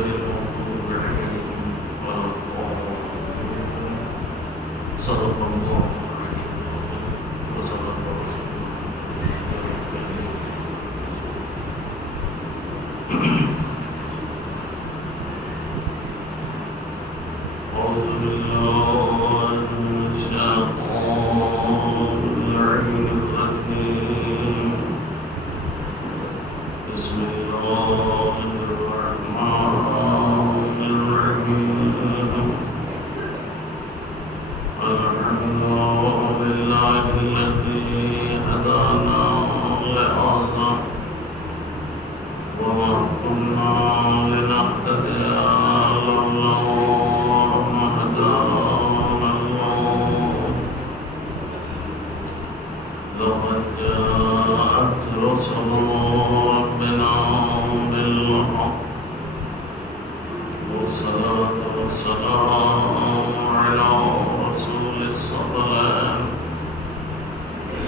غير المغضوب عليهم ولا الضالين. صدق الله وصدق رسوله. أعوذ بالله من الشيطان الرجيم. بسم الله الرحمن الرحيم. الحمد لله الذي هدانا لهذا وما كنا لنهتدي لولا أن هدانا الله. لقد جاءت رسل ربنا بالحق والصلاة والسلام على رسول الصلاة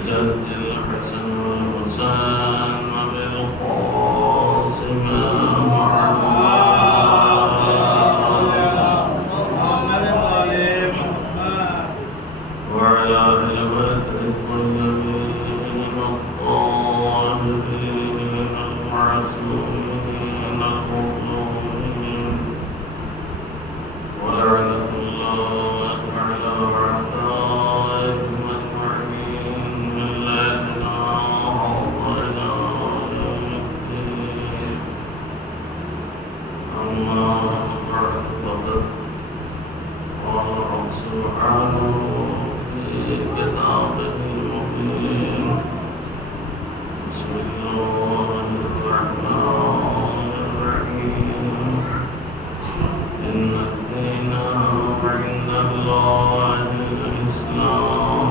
جد الحسن والحسين بالقاسم وعلى أهل بيته الطيبين الطاهرين المعصومين المظلومين. ولعنة الله على أعدائهم أجمعين من لدنا إلى يوم الدين. أما بعد فقد قال رب سبحانه في كتابه المبين. بسم الله الرحمن الرحيم. إن الدين عند الله الإسلام.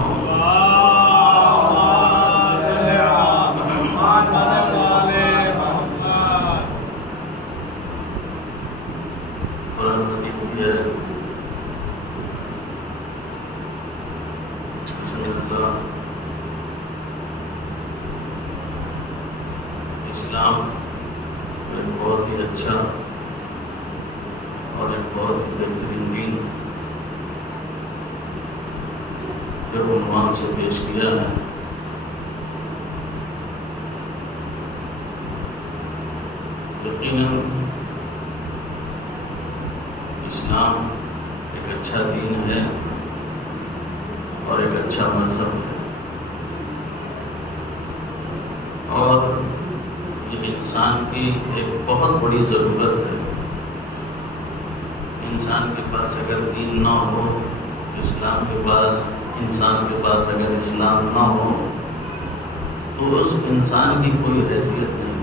اسلام ایک بہت ہی اچھا اور ایک بہت ہی بہترین دین جو عنوان سے پیش کیا ہے. یقیناً اسلام ایک اچھا دین ہے اور ایک اچھا مذہب ہے، اور یہ انسان کی ایک بہت بڑی ضرورت ہے. انسان کے پاس اگر دین نہ ہو، انسان کے پاس اگر اسلام نہ ہو تو اس انسان کی کوئی حیثیت نہیں،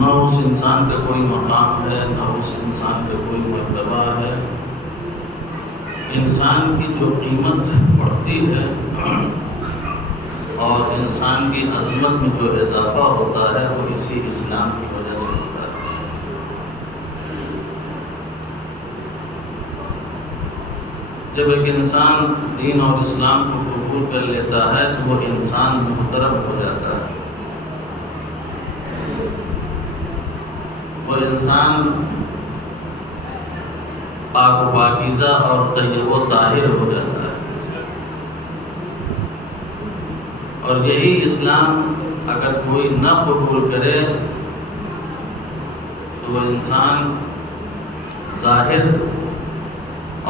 نہ اس انسان کا کوئی مقام ہے، نہ اس انسان کا کوئی مرتبہ ہے. انسان کی جو قیمت بڑھتی ہے اور انسان کی عظمت میں جو اضافہ ہوتا ہے وہ اسی اسلام کی وجہ سے ہوتا ہے. جب ایک انسان دین اور اسلام کو قبول کر لیتا ہے تو وہ انسان محترم ہو جاتا ہے، وہ انسان پاک و پاکیزہ اور طیب و طاہر ہو جاتا ہے. اور یہی اسلام اگر کوئی نہ قبول کرے تو وہ انسان ظاہر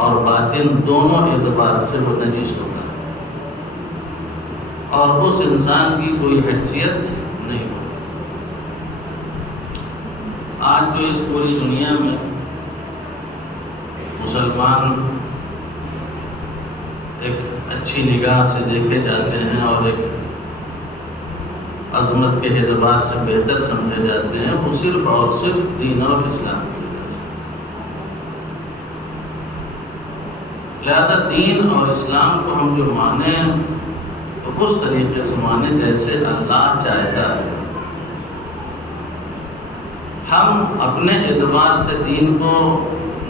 اور باطن دونوں اعتبار سے وہ نجس ہوگا اور اس انسان کی کوئی حیثیت نہیں ہوتی. آج جو اس پوری دنیا میں مسلمان ایک اچھی نگاہ سے دیکھے جاتے ہیں اور ایک عظمت کے اعتبار سے بہتر سمجھے جاتے ہیں، وہ صرف اور صرف دین اور اسلام کی وجہ سے. لہذا دین اور اسلام کو ہم جو مانیں تو اس طریقے سے مانیں جیسے اللہ چاہتا ہے. ہم اپنے اعتبار سے دین کو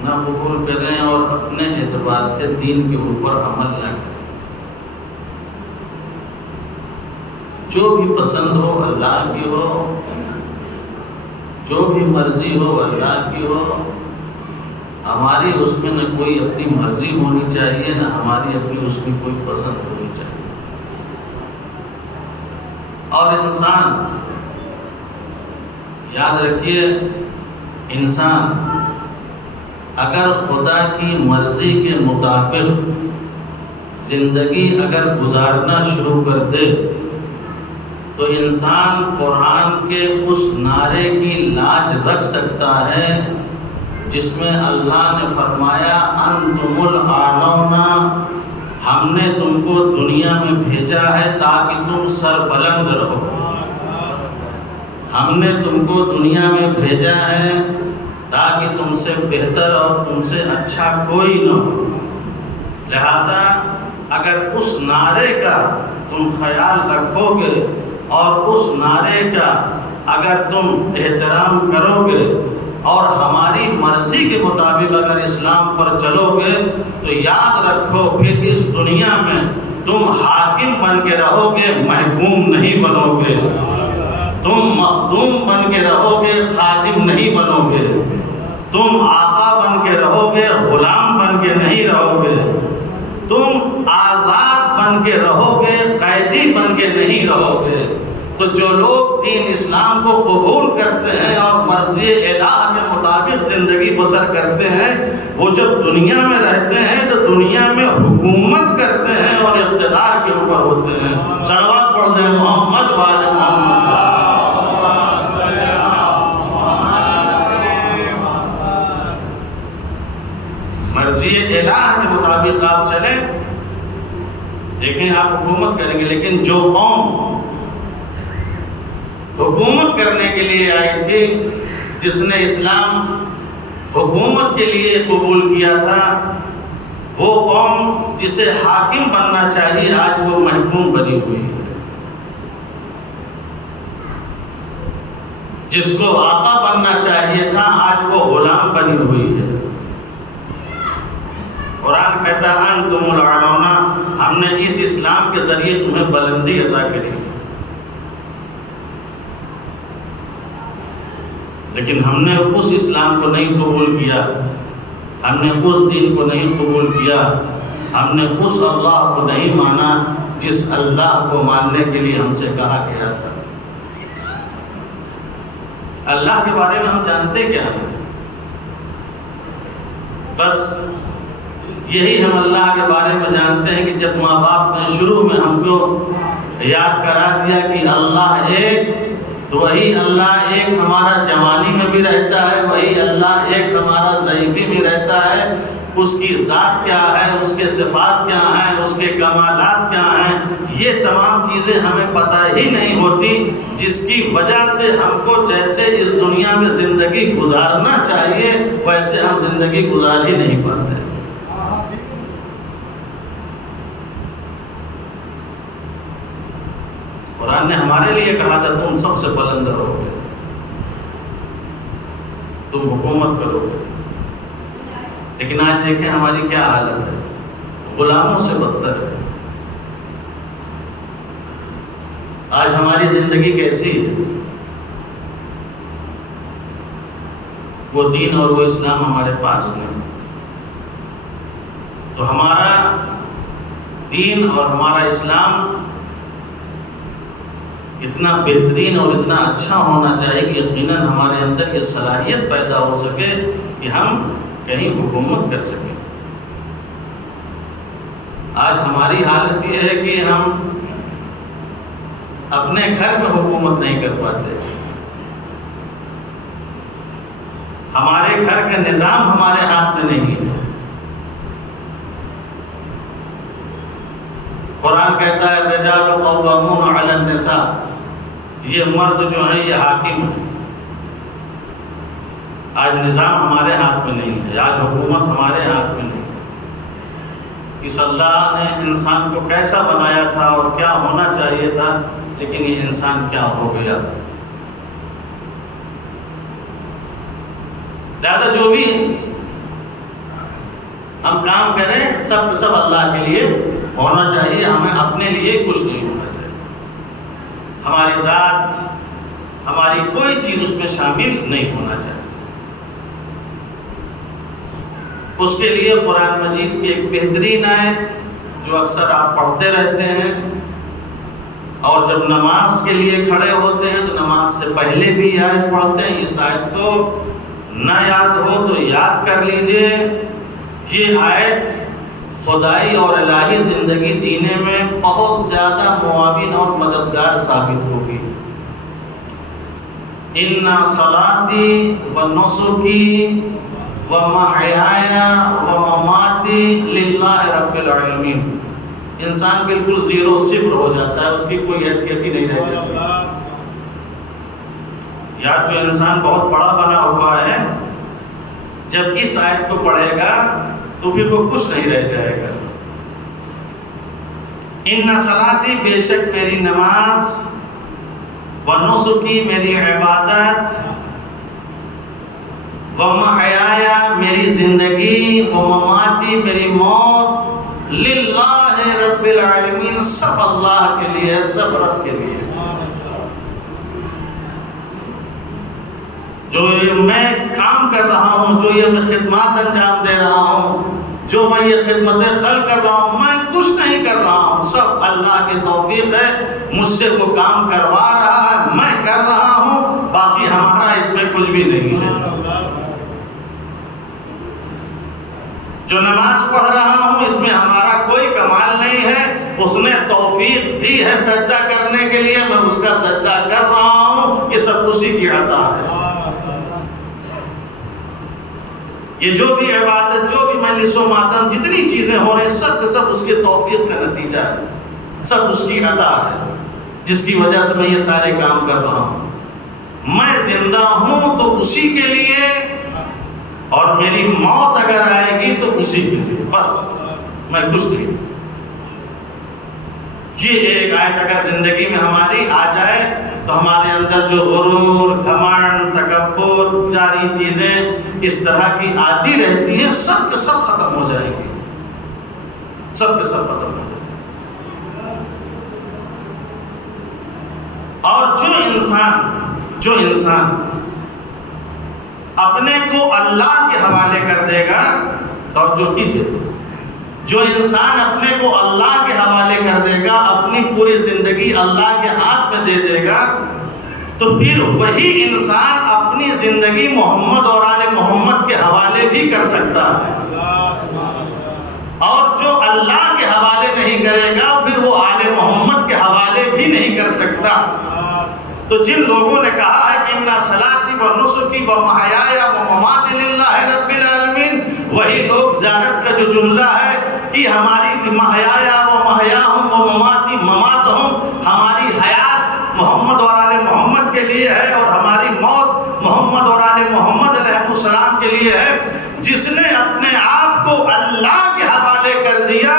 نہ قبول کریں اور اپنے اعتبار سے دین کے اوپر عمل نہ کریں. جو بھی پسند ہو اللہ کی ہو جو بھی مرضی ہو اللہ کی ہو، ہماری اس میں نہ کوئی اپنی مرضی ہونی چاہیے، نہ ہماری اپنی اس میں کوئی پسند ہونی چاہیے۔ اور انسان، یاد رکھیے، انسان اگر خدا کی مرضی کے مطابق زندگی اگر گزارنا شروع کر دے تو انسان قرآن کے اس نعرے کی لاج رکھ سکتا ہے جس میں اللہ نے فرمایا انتم الاعلون، ہم نے تم کو دنیا میں بھیجا ہے تاکہ تم سربلند رہو، ہم نے تم کو دنیا میں بھیجا ہے تاکہ تم سے بہتر اور تم سے اچھا کوئی نہ ہو۔ لہذا اگر اس نعرے کا تم خیال رکھو گے اور اس نعرے کا اگر تم احترام کرو گے اور ہماری مرضی کے مطابق اگر اسلام پر چلو گے تو یاد رکھو پھر اس دنیا میں تم حاکم بن کے رہو گے، محکوم نہیں بنو گے، تم مخدوم بن کے رہو گے، خادم نہیں بنو گے، تم آقا بن کے رہو گے، غلام بن کے نہیں رہو گے، تم آزاد بن کے رہو گے، قیدی بن کے نہیں رہو گے۔ تو جو لوگ دین اسلام کو قبول کرتے ہیں اور مرضی الہ کے مطابق زندگی بسر کرتے ہیں، وہ جب دنیا میں رہتے ہیں تو دنیا میں حکومت کرتے ہیں اور اقتدار کے اوپر ہوتے ہیں۔ صلوات پڑھ دیں محمد وعلی محمد۔ مرضی الہ کے مطابق آپ چلیں، دیکھیں آپ حکومت کریں گے، لیکن جو قوم حکومت کرنے کے لیے آئی تھی، جس نے اسلام حکومت کے لیے قبول کیا تھا، وہ قوم جسے حاکم بننا چاہیے آج وہ محکوم بنی ہوئی ہے، جس کو آقا بننا چاہیے تھا آج وہ غلام بنی ہوئی ہے۔ قرآن کہتا ہے انتم الاعلون، ہم نے اس اسلام کے ذریعے تمہیں بلندی عطا کری، لیکن ہم نے اس اسلام کو نہیں قبول کیا، ہم نے اس دین کو نہیں قبول کیا، ہم نے اس اللہ کو نہیں مانا جس اللہ کو ماننے کے لیے ہم سے کہا گیا تھا۔ اللہ کے بارے میں ہم جانتے کیا ہیں؟ بس یہی ہم اللہ کے بارے میں جانتے ہیں کہ جب ماں باپ نے شروع میں ہم کو یاد کرا دیا کہ اللہ ایک، تو وہی اللہ ایک ہمارا جوانی میں بھی رہتا ہے، وہی اللہ ایک ہمارا ضعیفی میں رہتا ہے۔ اس کی ذات کیا ہے، اس کے صفات کیا ہیں، اس کے کمالات کیا ہیں، یہ تمام چیزیں ہمیں پتہ ہی نہیں ہوتی، جس کی وجہ سے ہم کو جیسے اس دنیا میں زندگی گزارنا چاہیے ویسے ہم زندگی گزار ہی نہیں پاتے۔ قرآن نے ہمارے لیے کہا تھا تم سب سے بلند رہو گے، تم حکومت کرو گے، لیکن آج دیکھیں ہماری کیا حالت ہے، غلاموں سے بدتر ہے۔ آج ہماری زندگی کیسی ہے؟ وہ دین اور وہ اسلام ہمارے پاس نہیں، تو ہمارا دین اور ہمارا اسلام اتنا بہترین اور اتنا اچھا ہونا چاہیے کہ یقیناً ہمارے اندر یہ صلاحیت پیدا ہو سکے کہ ہم کہیں حکومت کر سکیں۔ آج ہماری حالت یہ ہے کہ ہم اپنے گھر میں حکومت نہیں کر پاتے، ہمارے گھر کا نظام ہمارے ہاتھ میں نہیں ہے۔ قرآن کہتا ہے الرجال قوامون علی النساء، یہ مرد جو ہیں یہ حاکم ہیں۔ آج نظام ہمارے ہاتھ میں نہیں ہے، آج حکومت ہمارے ہاتھ میں نہیں ہے۔ اس اللہ نے انسان کو کیسا بنایا تھا اور کیا ہونا چاہیے تھا، لیکن یہ انسان کیا ہو گیا۔ لہذا جو بھی ہم کام کریں سب اللہ کے لیے ہونا چاہیے، ہمیں اپنے لیے کچھ نہیں ہونا چاہیے۔ ہماری ذات ہماری کوئی چیز اس میں شامل نہیں ہونا چاہیے۔ اس کے لیے قرآن مجید کی ایک بہترین آیت جو اکثر آپ پڑھتے رہتے ہیں، اور جب نماز کے لیے کھڑے ہوتے ہیں تو نماز سے پہلے بھی آیت پڑھتے ہیں، اس آیت کو نہ یاد ہو تو یاد کر لیجئے۔ یہ آیت خدائی اور الہی زندگی جینے میں بہت زیادہ معاون اور مددگار ثابت ہوگی۔ ان صلاتی و نسکی و محیای و مماتی للہ رب العالمین۔ انسان بالکل زیرو صفر ہو جاتا ہے، اس کی کوئی حیثیت ہی نہیں رہ جاتی۔ یا جو انسان بہت بڑا بنا ہوا ہے، جب اس آیت کو پڑھے گا تو پھر وہ کچھ نہیں رہ جائے گا۔ ان صلاتی، بے شک میری نماز، و نسکی میری عبادت، و محیایا میری زندگی، و مماتی میری موت، للہ رب العالمین، سب اللہ کے لیے، سب رب کے لیے۔ جو میں کام کر رہا ہوں، جو یہ میں خدمات انجام دے رہا ہوں، جو میں یہ خدمت خلق کر رہا ہوں، میں کچھ نہیں کر رہا ہوں، سب اللہ کی توفیق ہے، مجھ سے وہ کام کروا رہا ہے، میں کر رہا ہوں، باقی ہمارا اس میں کچھ بھی نہیں ہے۔ جو نماز پڑھ رہا ہوں، اس میں ہمارا کوئی کمال نہیں ہے، اس نے توفیق دی ہے سجدہ کرنے کے لیے، میں اس کا سجدہ کر رہا ہوں، یہ سب اسی کی عطا ہے۔ یہ جو بھی عبادت، جو بھی مجلس و ماتم، جتنی چیزیں ہو رہے ہیں، سب کے سب اس کے توفیق کا نتیجہ ہے، سب اس کی عطا ہے، جس کی وجہ سے میں یہ سارے کام کر رہا ہوں۔ میں زندہ ہوں تو اسی کے لیے، اور میری موت اگر آئے گی تو اسی کے لیے، بس میں کچھ نہیں۔ یہ ایک آیت اگر زندگی میں ہماری آ جائے تو ہمارے اندر جو غرور، گھمنڈ، تکبر، ساری چیزیں اس طرح کی آتی رہتی ہیں، سب کے سب ختم ہو جائے گی، سب کے سب ختم ہو جائے گی۔ اور جو انسان اپنے کو اللہ کے حوالے کر دے گا، توجہ کیجئے، جو انسان اپنے کو اللہ کے حوالے کر دے گا، اپنی پوری زندگی اللہ کے ہاتھ میں دے دے گا، تو پھر وہی انسان اپنی زندگی محمد اور آل محمد کے حوالے بھی کر سکتا ہے۔ اور جو اللہ کے حوالے نہیں کرے گا، پھر وہ آل محمد کے حوالے بھی نہیں کر سکتا۔ تو جن لوگوں نے کہا ہے کہ ان صلاتی و نسکی و محیای و مماتی للہ رب العالمین، وہی لوگ زیارت کا جو جملہ ہے کہ ہماری محیای و محیاہم و مماتی، مماتہم، ہماری حیات محمد اور آل محمد کے لیے ہے، اور ہماری موت محمد اور آل محمد علیہ السلام کے لیے ہے۔ جس نے اپنے آپ کو اللہ کے حوالے کر دیا،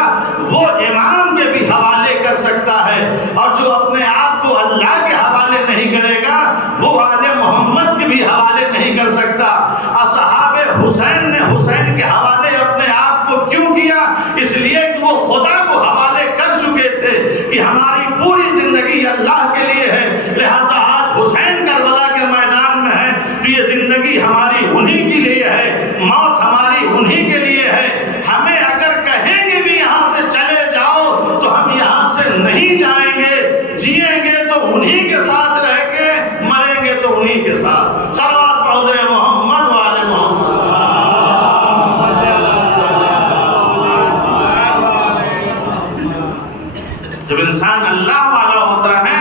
وہ امام کے بھی حوالے کر سکتا ہے، اور جو اپنے آپ کو اللہ کے حوالے نہیں کرے گا، وہ آل محمد کے بھی حوالے نہیں کر سکتا۔ اصحاب حسین نے حسین کے حوالے اپنے آپ کو کیوں کیا؟ اس لیے کہ وہ خدا کو حوالے کر چکے تھے کہ ہماری پوری زندگی اللہ کے لیے ہے، لہٰذا آج حسین کربلا کے میدان میں ہے تو یہ زندگی ہماری انہی کے لیے ہے، موت ہماری انہی کے لیے ہے۔ ہمیں اگر کہیں گے بھی یہاں سے چلے جاؤ تو ہم یہاں سے نہیں جائیں گے، جیئیں گے تو انہی کے ساتھ رہ کے، مریں گے تو انہی کے ساتھ۔ صلوات پڑھ دیں محمد و آل محمد۔ جب انسان اللہ والا ہوتا ہے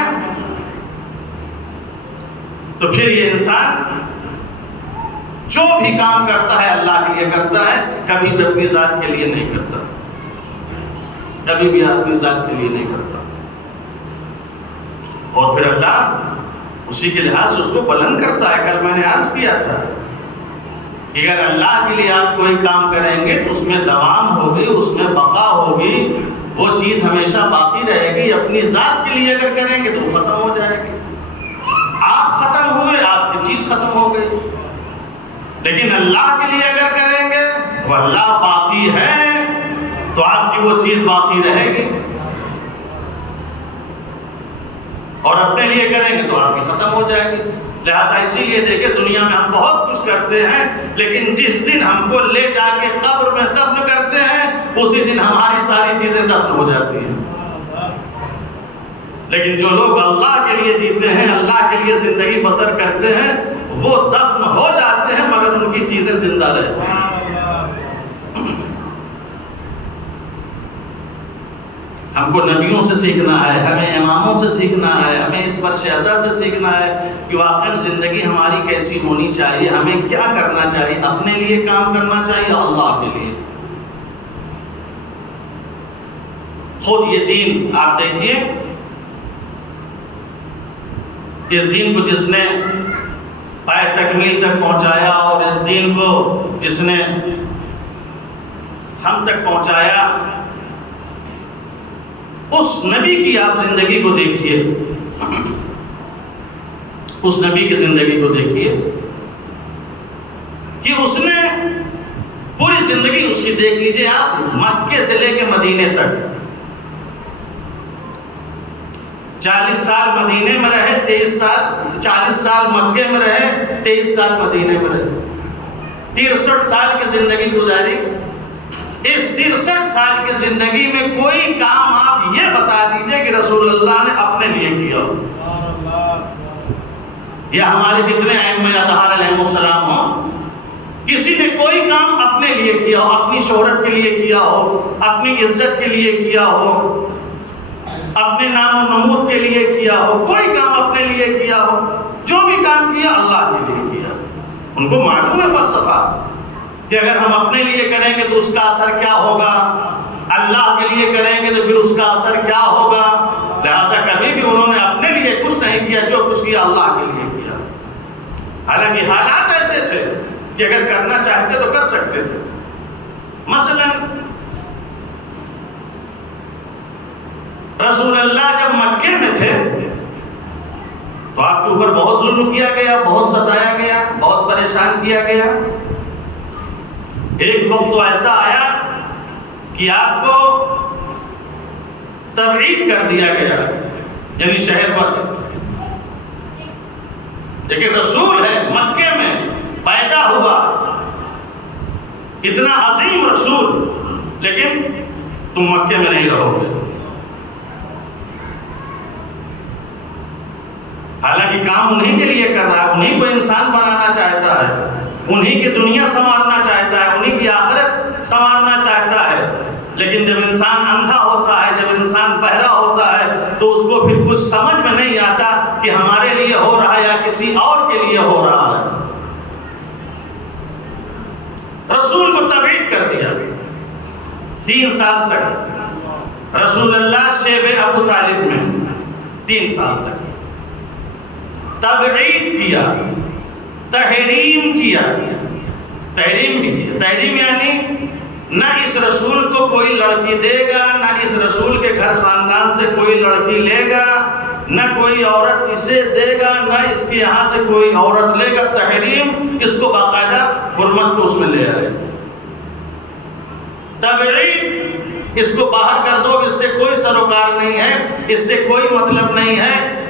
تو پھر یہ انسان جو بھی کام کرتا ہے اللہ کے لیے کرتا ہے، کبھی بھی اپنی ذات کے لیے نہیں کرتا، کبھی بھی اپنی ذات کے لیے نہیں کرتا۔ اور پھر اللہ اسی کے لحاظ سے اس کو بلند کرتا ہے۔ کل میں نے عرض کیا تھا کہ اگر اللہ کے لیے آپ کوئی کام کریں گے تو اس میں دوام ہوگی، اس میں بقا ہوگی، وہ چیز ہمیشہ باقی رہے گی۔ اپنی ذات کے لیے اگر کریں گے تو وہ ختم ہو جائے گی، آپ ختم ہوئے، آپ کی چیز ختم ہو گئی۔ لیکن اللہ کے لیے اگر کریں گے تو اللہ باقی ہے تو آپ کی وہ چیز باقی رہے گی۔ اور اپنے لیے کریں گے تو آپ کی ختم ہو جائے گی۔ لہٰذا اسی لیے دیکھیں دنیا میں ہم بہت کچھ کرتے ہیں، لیکن جس دن ہم کو لے جا کے قبر میں دفن کرتے ہیں اسی دن ہماری ساری چیزیں دفن ہو جاتی ہیں۔ لیکن جو لوگ اللہ کے لیے جیتے ہیں، اللہ کے لیے زندگی بسر کرتے ہیں، وہ دفن ہو جاتے ہیں مگر ان کی چیزیں زندہ رہتی ہیں۔ ہم کو نبیوں سے سیکھنا ہے، ہمیں اماموں سے سیکھنا ہے، ہمیں اس پر شہزاد سے سیکھنا ہے کہ واقعی زندگی ہماری کیسی ہونی چاہیے، ہمیں کیا کرنا چاہیے، اپنے لیے کام کرنا چاہیے اللہ کے لیے۔ خود یہ دین آپ دیکھیے، اس دین کو جس نے پائے تکمیل تک پہنچایا اور اس دین کو جس نے ہم تک پہنچایا، اس نبی کی آپ زندگی کو دیکھیے، اس نبی کی زندگی کو دیکھیے کہ اس نے پوری زندگی اس کی دیکھ لیجئے آپ، مکے سے لے کے مدینے تک 40 سال مدینے میں رہے، 40 سال مکے میں رہے، 23 سال مدینے میں رہے، 63 سال کی زندگی گزاری۔ اس 63 سال کی زندگی میں کوئی کام آپ یہ بتا دیجئے کہ رسول اللہ نے اپنے لیے کیا ہو، یا ہمارے جتنے ائمہ اطہار علیہ السلام ہوں، کسی نے کوئی کام اپنے لیے کیا ہو، اپنی شہرت کے لیے کیا ہو، اپنی عزت کے لیے کیا ہو، اپنے نام و نمود کے لیے کیا ہو، کوئی کام اپنے لیے کیا ہو، جو بھی کام کیا اللہ کے لیے کیا۔ ان کو معلوم ہے فلسفہ کہ اگر ہم اپنے لیے کریں گے تو اس کا اثر کیا ہوگا، اللہ کے لیے کریں گے تو پھر اس کا اثر کیا ہوگا۔ لہٰذا کبھی بھی انہوں نے اپنے لیے کچھ نہیں کیا، جو کچھ کیا اللہ کے لیے کیا۔ حالانکہ حالات ایسے تھے کہ اگر کرنا چاہتے تو کر سکتے تھے۔ مثلا رسول اللہ جب مکے میں تھے تو آپ کے اوپر بہت ظلم کیا گیا، بہت ستایا گیا، بہت پریشان کیا گیا۔ ایک وقت تو ایسا آیا کہ آپ کو تبعید کر دیا گیا، یعنی شہر پر، لیکن رسول ہے مکے میں پیدا ہوا، اتنا عظیم رسول، لیکن تم مکے میں نہیں رہو گے۔ حالانکہ کام انہی کے لیے کر رہا ہے، انہی کو انسان بنانا چاہتا ہے، انہی کی دنیا سنوارنا چاہتا ہے، انہی کی آخرت سنوارنا چاہتا ہے، لیکن جب انسان اندھا ہوتا ہے، جب انسان بہرا ہوتا ہے تو اس کو پھر کچھ سمجھ میں نہیں آتا کہ ہمارے لیے ہو رہا ہے یا کسی اور کے لیے ہو رہا ہے۔ رسول کو تبعید کر دیا 3 سال تک، رسول اللہ شیب ابو طالب میں 3 سال تک تبعید کیا، تحریم کیا، تحریم بھی کیا۔ تحریم یعنی نہ اس رسول کو کوئی لڑکی دے گا، نہ اس رسول کے گھر خاندان سے کوئی لڑکی لے گا، نہ کوئی عورت اسے دے گا، نہ اس کے یہاں سے کوئی عورت لے گا۔ تحریم، اس کو باقاعدہ حرمت کو اس میں لے آئے۔ تبعید، اس کو باہر کر دو، اس سے کوئی سروکار نہیں ہے، اس سے کوئی مطلب نہیں ہے،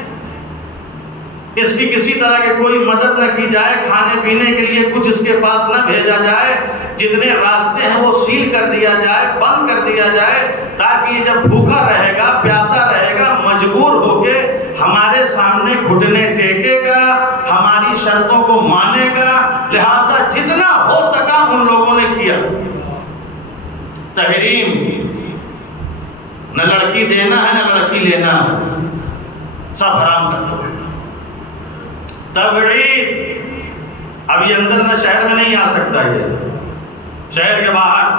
اس کی کسی طرح کے کوئی مدد نہ کی جائے، کھانے پینے کے لیے کچھ اس کے پاس نہ بھیجا جائے، جتنے راستے ہیں وہ سیل کر دیا جائے، بند کر دیا جائے، تاکہ یہ جب بھوکا رہے گا، پیاسا رہے گا، مجبور ہو کے ہمارے سامنے گھٹنے ٹیکے گا، ہماری شرطوں کو مانے گا۔ لہٰذا جتنا ہو سکا ان لوگوں نے کیا۔ تحریم، نہ لڑکی دینا ہے نہ لڑکی لینا ہے، سب حرام کر دو۔ تبعید، اب یہ اندر نہ شہر میں نہیں آ سکتا، یہ شہر کے باہر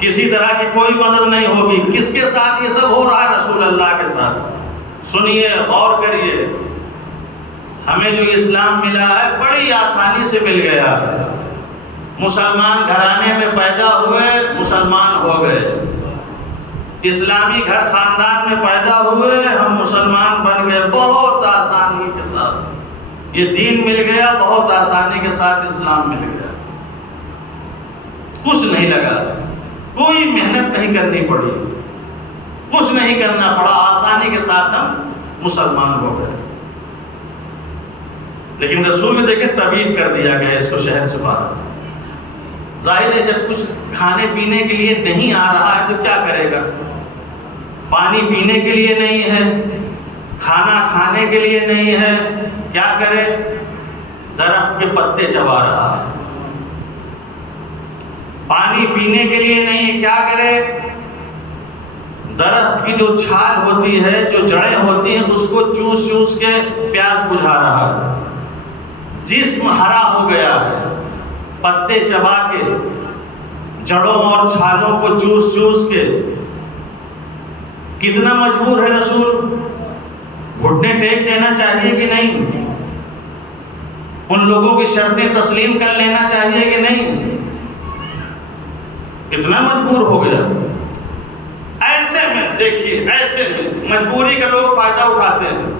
کسی طرح کی کوئی مدد نہیں ہوگی۔ کس کے ساتھ یہ سب ہو رہا ہے؟ رسول اللہ کے ساتھ۔ سنیے، غور کریے، ہمیں جو اسلام ملا ہے بڑی آسانی سے مل گیا ہے۔ مسلمان گھرانے میں پیدا ہوئے، مسلمان ہو گئے، اسلامی گھر خاندان میں پیدا ہوئے، ہم مسلمان بن گئے بہت آسانی کے ساتھ۔ یہ دین مل گیا، بہت آسانی کے ساتھ اسلام مل گیا، کچھ نہیں لگا، کوئی محنت نہیں کرنی پڑی، کچھ نہیں کرنا پڑا، آسانی کے ساتھ ہم مسلمان ہو گئے. لیکن رسول نے دیکھیں تبعید کر دیا گیا اس کو شہر سے باہر. ظاہر ہے جب کچھ کھانے پینے کے لیے نہیں آ رہا ہے تو کیا کرے گا؟ پانی پینے کے لیے نہیں ہے، کھانا کھانے کے لیے نہیں ہے، کیا کرے؟ درخت کے پتے چبا رہا ہے. پانی پینے کے لیے نہیں ہے، کیا کرے؟ درخت کی جو چھال ہوتی ہے، جو جڑیں ہوتی ہیں، اس کو چوس چوس کے پیاس بجھا رہا ہے. جسم ہرا ہو گیا ہے، پتے چبا کے، جڑوں اور چھالوں کو چوس چوس کے. کتنا مجبور ہے رسول؟ گھٹنے ٹیک دینا چاہیے کہ نہیں؟ ان لوگوں کی شرطیں تسلیم کر لینا چاہیے کہ نہیں؟ کتنا مجبور ہو گیا. ایسے میں دیکھیے، ایسے میں مجبوری کے لوگ فائدہ اٹھاتے ہیں.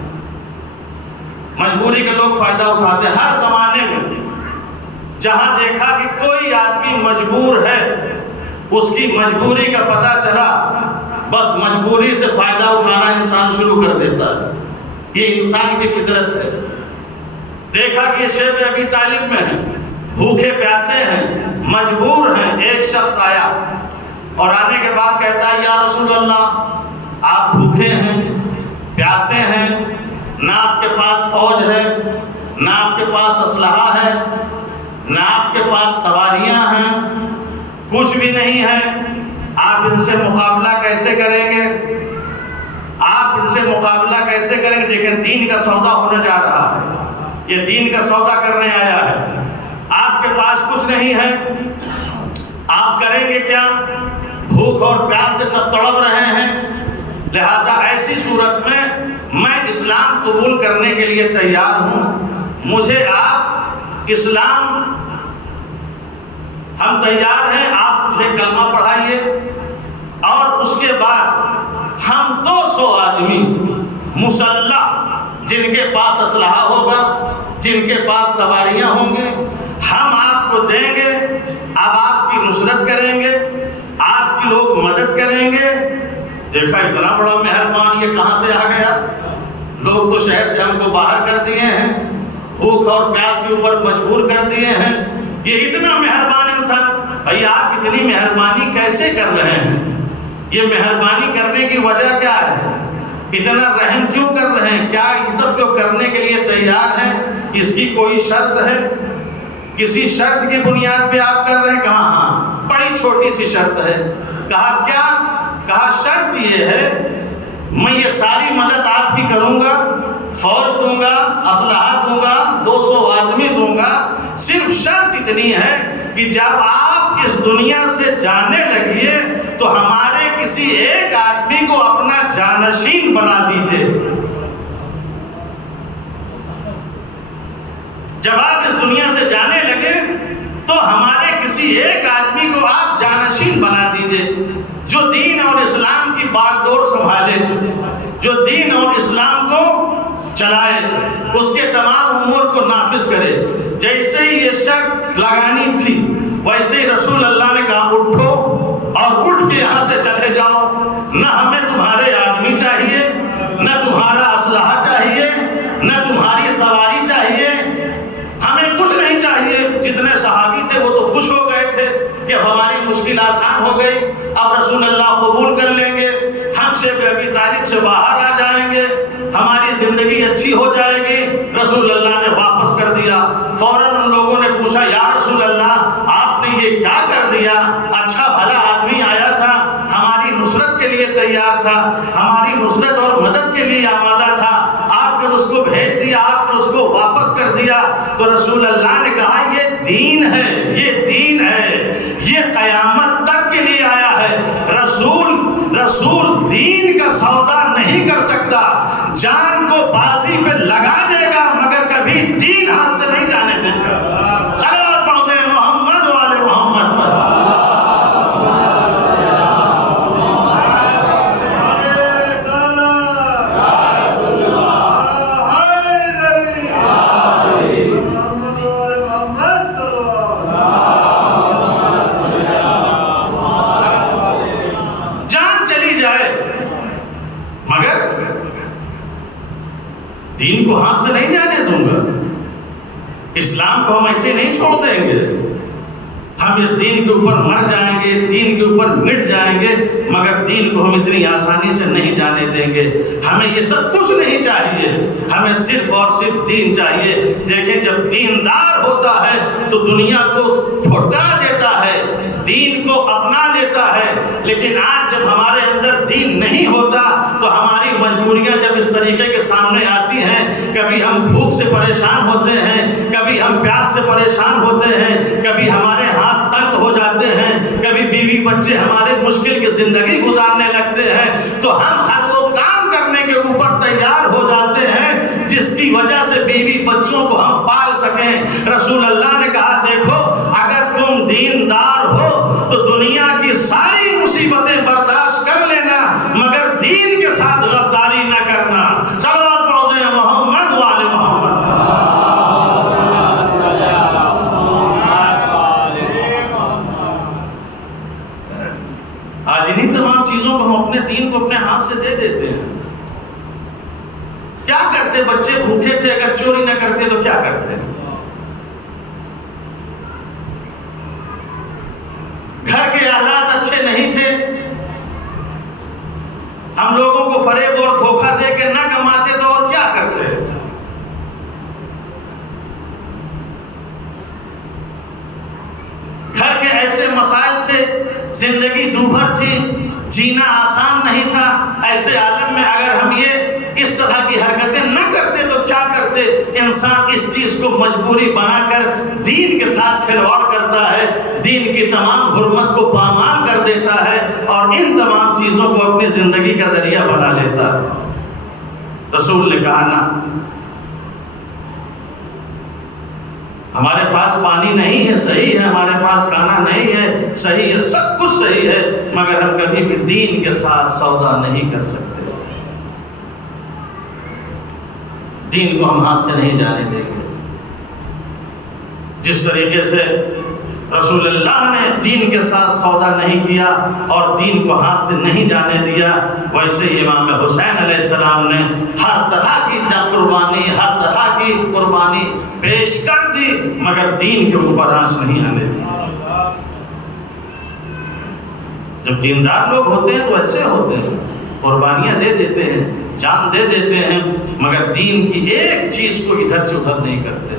مجبوری کے لوگ فائدہ اٹھاتے ہیں ہر زمانے میں. جہاں دیکھا کہ کوئی آدمی مجبور ہے، اس کی مجبوری کا پتہ چلا، بس مجبوری سے فائدہ اٹھانا انسان شروع کر دیتا ہے. یہ انسان کی فطرت ہے. دیکھا کہ یہ شیب ابی طالب میں ہیں، بھوکے پیاسے ہیں، مجبور ہیں. ایک شخص آیا اور آنے کے بعد کہتا ہے یا رسول اللہ، آپ بھوکے ہیں، پیاسے ہیں، نہ آپ کے پاس فوج ہے، نہ آپ کے پاس اسلحہ ہے، نہ آپ کے پاس سواریاں ہیں، کچھ بھی نہیں ہے. آپ ان سے مقابلہ کیسے کریں گے؟ آپ ان سے مقابلہ کیسے کریں گے؟ دیکھیں دین کا سودا ہونے جا رہا ہے. یہ دین کا سودا کرنے آیا ہے. آپ کے پاس کچھ نہیں ہے، آپ کریں گے کیا؟ بھوک اور پیاس سے سب تڑپ رہے ہیں. لہٰذا ایسی صورت میں اسلام قبول کرنے کے لیے تیار ہوں. مجھے آپ اسلام، ہم تیار ہیں، آپ مجھے کلمہ پڑھائیے، اور اس کے بعد ہم 200 آدمی مسلح، جن کے پاس اسلحہ ہوگا، جن کے پاس سواریاں ہوں گے، ہم آپ کو دیں گے. اب آپ کی نصرت کریں گے، آپ کی لوگ مدد کریں گے. دیکھا اتنا بڑا مہربان یہ کہاں سے آ گیا؟ لوگ تو شہر سے ہم کو باہر کر دیے ہیں، بھوک اور پیاس کے اوپر مجبور کر دیے ہیں. یہ اتنا مہربان انسان، بھائی آپ اتنی مہربانی کیسے کر رہے ہیں؟ یہ مہربانی کرنے کی وجہ کیا ہے؟ اتنا رحم کیوں کر رہے ہیں؟ کیا یہ سب جو کرنے کے لیے تیار ہیں، اس کی کوئی شرط ہے؟ کسی شرط کی بنیاد پہ آپ کر رہے ہیں؟ کہا ہاں، بڑی چھوٹی سی شرط ہے. کہا کیا؟ کہا شرط یہ ہے، میں یہ ساری مدد آپ کی کروں گا، فوج دوں گا، اسلحہ دوں گا، 200 آدمی دوں گا. صرف شرط اتنی ہے کہ جب آپ اس دنیا سے جانے لگیے تو ہمارے کسی ایک آدمی کو اپنا جانشین بنا دیجئے. جب آپ اس دنیا سے جانے لگے تو ہمارے کسی ایک آدمی کو آپ جانشین بنا دیجئے، جو دین اور اسلام کی باغ ڈور سنبھالے، جو دین اور اسلام کو چلائے، اس کے تمام امور کو نافذ کرے. جیسے ہی یہ شرط لگانی تھی، ویسے ہی رسول اللہ نے کہا اٹھو اور اٹھ کے یہاں سے چلے جاؤ. نہ ہمیں تمہارے آدمی چاہیے، نہ تمہارا اسلحہ چاہیے، نہ تمہاری سواری چاہیے، ہمیں کچھ نہیں چاہیے. جتنے صحابی تھے وہ تو خوش ہو گئے تھے کہ اب ہماری مشکل آسان ہو گئی، اب رسول اللہ قبول کر لیں گے، ہم شیب ابی طالب سے باہر آ جائیں گے، ہماری زندگی اچھی ہو جائے گی. رسول اللہ نے واپس کر دیا. فوراً ان لوگوں نے پوچھا یا رسول اللہ آپ نے یہ کیا کر دیا؟ اچھا بھلا آدمی آیا تھا، ہماری نصرت کے لیے تیار تھا، ہماری نصرت اور مدد کے لیے آمادہ تھا، آپ نے اس کو بھیج دیا، آپ نے اس کو واپس کر دیا. تو رسول اللہ نے کہا یہ دین ہے، یہ دین ہے، یہ قیامت تک کے لیے آیا ہے. رسول دین کا سودا نہیں کر سکتا. جان کو بازی پہ لگا دے گا مگر کبھی دین ہاتھ سے نہیں جانے دے گا. صلوات پڑھ دیں محمد والے محمد پر. دین کو ہاتھ سے نہیں جانے دوں گا، اسلام کو ہم ایسے نہیں چھوڑ دیں گے، ہم اس دین کے اوپر مر جائیں گے، دین کے اوپر مٹ جائیں گے، مگر دین کو ہم اتنی آسانی سے نہیں جانے دیں گے۔ ہمیں یہ سب کچھ نہیں چاہیے، ہمیں صرف اور صرف دین چاہیے۔ دیکھیں جب دیندار ہوتا ہے تو دنیا کو پھٹکارا دیتا ہے، دین کو اپنا لیتا ہے، لیکن آج جب ہمارے اندر دین نہیں ہوتا تو ہماری مجبوریاں جب اس طریقے کے سامنے آتی ہیں، کبھی ہم بھوک سے پریشان ہوتے ہیں، کبھی ہم پیاس سے پریشان ہوتے ہیں، کبھی ہمارے ہاتھ تنگ ہو جاتے ہیں، کبھی بیوی بچے ہمارے مشکل کی زندگی گزارنے لگتے ہیں، تو ہم ہر وہ کام کرنے کے اوپر تیار ہو جاتے ہیں جس کی وجہ سے بیوی بچوں کو ہم پال سکیں۔ رسول اللہ نے کہا دیکھو اگر تم دیندار ہو تو دنیا کی ساری مصیبتیں برداشت کر لینا، مگر دین کے ساتھ غداری نہ کرنا۔ صلوات پڑھو دیں محمد وآل محمد۔ آج انہی تمام چیزوں کو ہم اپنے دین کو اپنے ہاتھ سے دے دیتے ہیں۔ کیا کرتے بچے بھوکے تھے، اگر چوری نہ کرتے تو کیا کرتے؟ گھر کے حالات اچھے نہیں تھے، ہم لوگوں کو فریب اور دھوکہ دے کے نہ کماتے تو اور کیا کرتے؟ گھر کے ایسے مسائل تھے، زندگی دوبھر تھی، جینا آسان نہیں تھا۔ ایسے عالم میں اگر ہم یہ اس طرح کی حرکتیں نہ کرتے تو کیا کرتے؟ انسان اس چیز کو مجبوری بنا کر دین کے ساتھ کھلواڑ کرتا ہے، دین کی تمام حرمت کو پامال کر دیتا ہے اور ان تمام چیزوں کو اپنی زندگی کا ذریعہ بنا لیتا ہے۔ رسول نے کہا نا، ہمارے پاس پانی نہیں ہے صحیح ہے، ہمارے پاس کھانا نہیں ہے صحیح ہے، سب کچھ صحیح ہے، مگر ہم کبھی بھی دین کے ساتھ سودا نہیں کر سکتے، دین کو ہم ہاتھ سے نہیں جانے دیں گے۔ جس طریقے سے رسول اللہ نے دین کے ساتھ سودا نہیں کیا اور دین کو ہاتھ سے نہیں جانے دیا، ویسے ہی امام حسین علیہ السلام نے ہر طرح کی قربانی، ہر طرح کی قربانی پیش کر دی، مگر دین کے اوپر آنچ نہیں آنے دی۔ جب دیندار لوگ ہوتے ہیں تو ایسے ہوتے ہیں، قربانیاں دے دیتے ہیں، جان دے دیتے ہیں، مگر دین کی ایک چیز کو ادھر سے ادھر نہیں کرتے،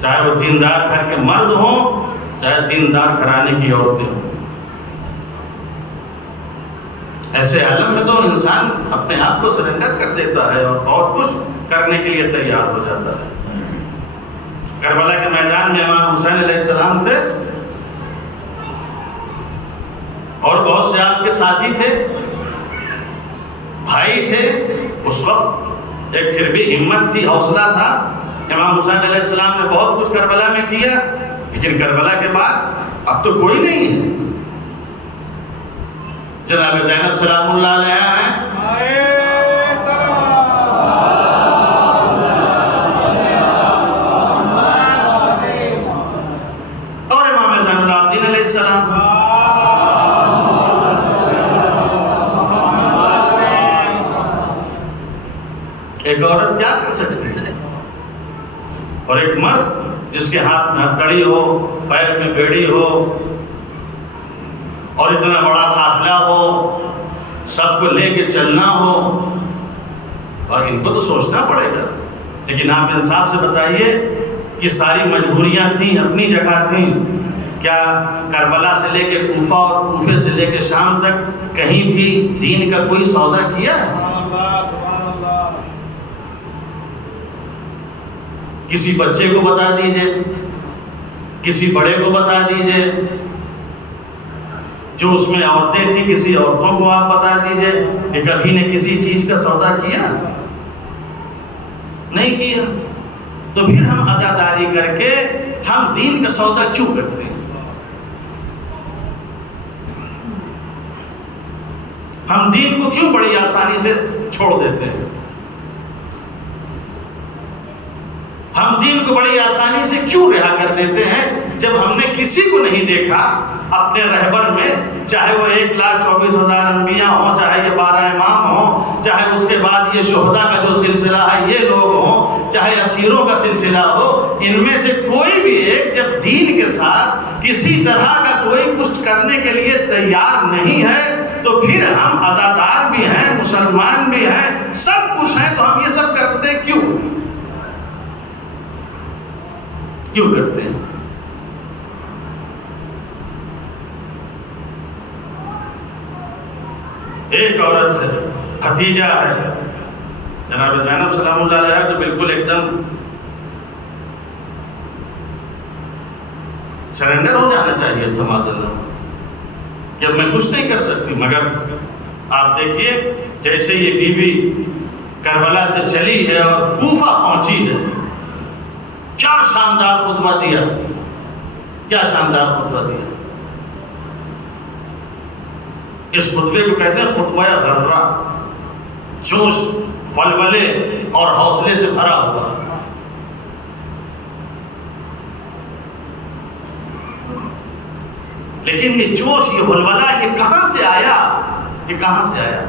چاہے وہ دیندار گھر کے مرد ہوں، چاہے دیندار گھرانے کی عورتیں ہوں۔ ایسے عالم میں تو انسان اپنے آپ کو سرنڈر کر دیتا ہے اور بہت کچھ کرنے کے لیے تیار ہو جاتا ہے۔ کربلا کے میدان میں امام حسین علیہ السلام تھے اور بہت سے آپ کے ساتھی تھے، بھائی تھے۔ اس وقت ایک پھر بھی ہمت تھی، حوصلہ تھا۔ امام حسین علیہ السلام نے بہت کچھ کربلا میں کیا، لیکن کربلا کے بعد اب تو کوئی نہیں ہے۔ جناب زینب سلام اللہ علیہ ہیں، اور امام زین العابدین علیہ السلام ہیں۔ ایک عورت کیا کر سکتی ہے اور ایک مرد جس کے ہاتھ میں ہتھکڑی ہو، پیر میں بیڑی ہو اور اتنا بڑا قافلہ ہو، سب کو لے کے چلنا ہو، اور ان کو تو سوچنا پڑے گا۔ لیکن آپ انصاف سے بتائیے کہ ساری مجبوریاں تھیں، اپنی جگہ تھیں، کیا کربلا سے لے کے کوفہ اور کوفے سے لے کے شام تک کہیں بھی دین کا کوئی سودا کیا ہے؟ کسی بچے کو بتا دیجئے، کسی بڑے کو بتا دیجئے، جو اس میں عورتیں تھیں کسی عورتوں کو آپ بتا دیجئے کہ کبھی نے کسی چیز کا سودا کیا؟ نہیں کیا۔ تو پھر ہم عزاداری کر کے ہم دین کا سودا کیوں کرتے ہیں؟ ہم دین کو کیوں بڑی آسانی سے چھوڑ دیتے ہیں؟ ہم دین کو بڑی آسانی سے کیوں رہا کر دیتے ہیں جب ہم نے کسی کو نہیں دیکھا اپنے رہبر میں، چاہے وہ 1,24,000 انبیاء ہوں، چاہے یہ 12 امام ہوں، چاہے اس کے بعد یہ شہداء کا جو سلسلہ ہے یہ لوگ ہوں، چاہے اسیروں کا سلسلہ ہو، ان میں سے کوئی بھی ایک جب دین کے ساتھ کسی طرح کا کوئی کچھ کرنے کے لیے تیار نہیں ہے تو پھر ہم عزادار بھی ہیں، مسلمان بھی ہیں، سب کچھ ہیں، تو ہم یہ سب کرتے کیوں کرتے ہیں؟ ایک عورت ہے، ختیجہ ہے، جناب زینب سلام اللہ علیہ، تو بالکل ایک دم سرنڈر ہو جانا چاہیے تھا معذاللہ کہ اب میں کچھ نہیں کر سکتی، مگر آپ دیکھیے جیسے یہ بی بی کربلا سے چلی ہے اور کوفہ پہنچی ہے، کیا شاندار خطبہ دیا، کیا شاندار خطبہ دیا۔ اس خطبے کو کہتے ہیں خطبہ غرہ، جوش، ولولے اور حوصلے سے بھرا ہوا۔ لیکن یہ جوش، یہ ولولہ، یہ کہاں سے آیا؟ یہ کہاں سے آیا؟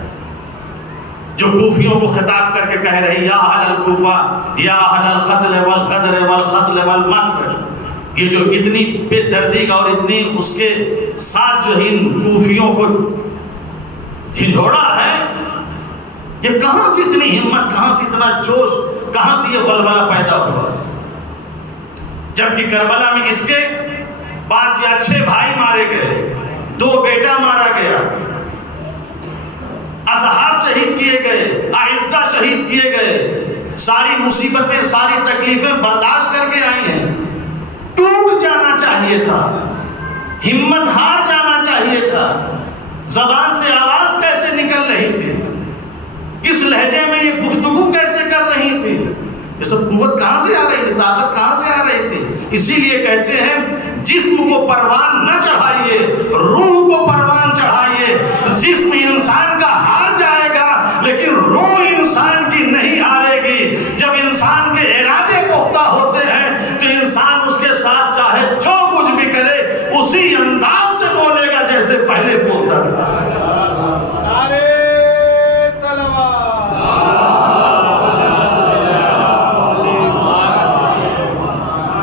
جو کوفیوں کو خطاب کر کے کہہ رہی یا اہل الکوفہ یا اہل القتل والغدر والخزل والمکر، یہ جو اتنی بے دردی کا اور اتنی اس کے ساتھ جو ان کوفیوں کو جھنجھوڑا ہے، یہ کہاں سے اتنی ہمت، کہاں سے اتنا جوش، کہاں سے یہ ولولہ پیدا ہوا؟ جبکہ کربلا میں اس کے 5 یا 6 بھائی مارے گئے، 2 بیٹا مارا گیا، اصحاب شہید کیے گئے، اعزہ شہید کیے گئے، ساری مصیبتیں، ساری تکلیفیں برداشت کر کے آئی ہیں۔ ٹوٹ جانا چاہیے تھا، ہمت ہار جانا چاہیے تھا، زبان سے آواز کیسے نکل رہی تھی، کس لہجے میں یہ گفتگو کیسے کر رہی تھی، یہ سب قوت کہاں سے آ رہی تھی، طاقت کہاں سے آ رہی تھی؟ اسی لیے کہتے ہیں جسم کو پروان نہ چڑھائیے، روح کو پروان چڑھائیے۔ جسم انسان کا ہار جائے گا لیکن روح انسان کی نہیں ہارے گی۔ جب انسان کے ارادے پختہ ہوتے ہیں تو انسان اس کے ساتھ چاہے جو کچھ بھی کرے اسی انداز سے بولے گا جیسے پہلے بولتا تھا۔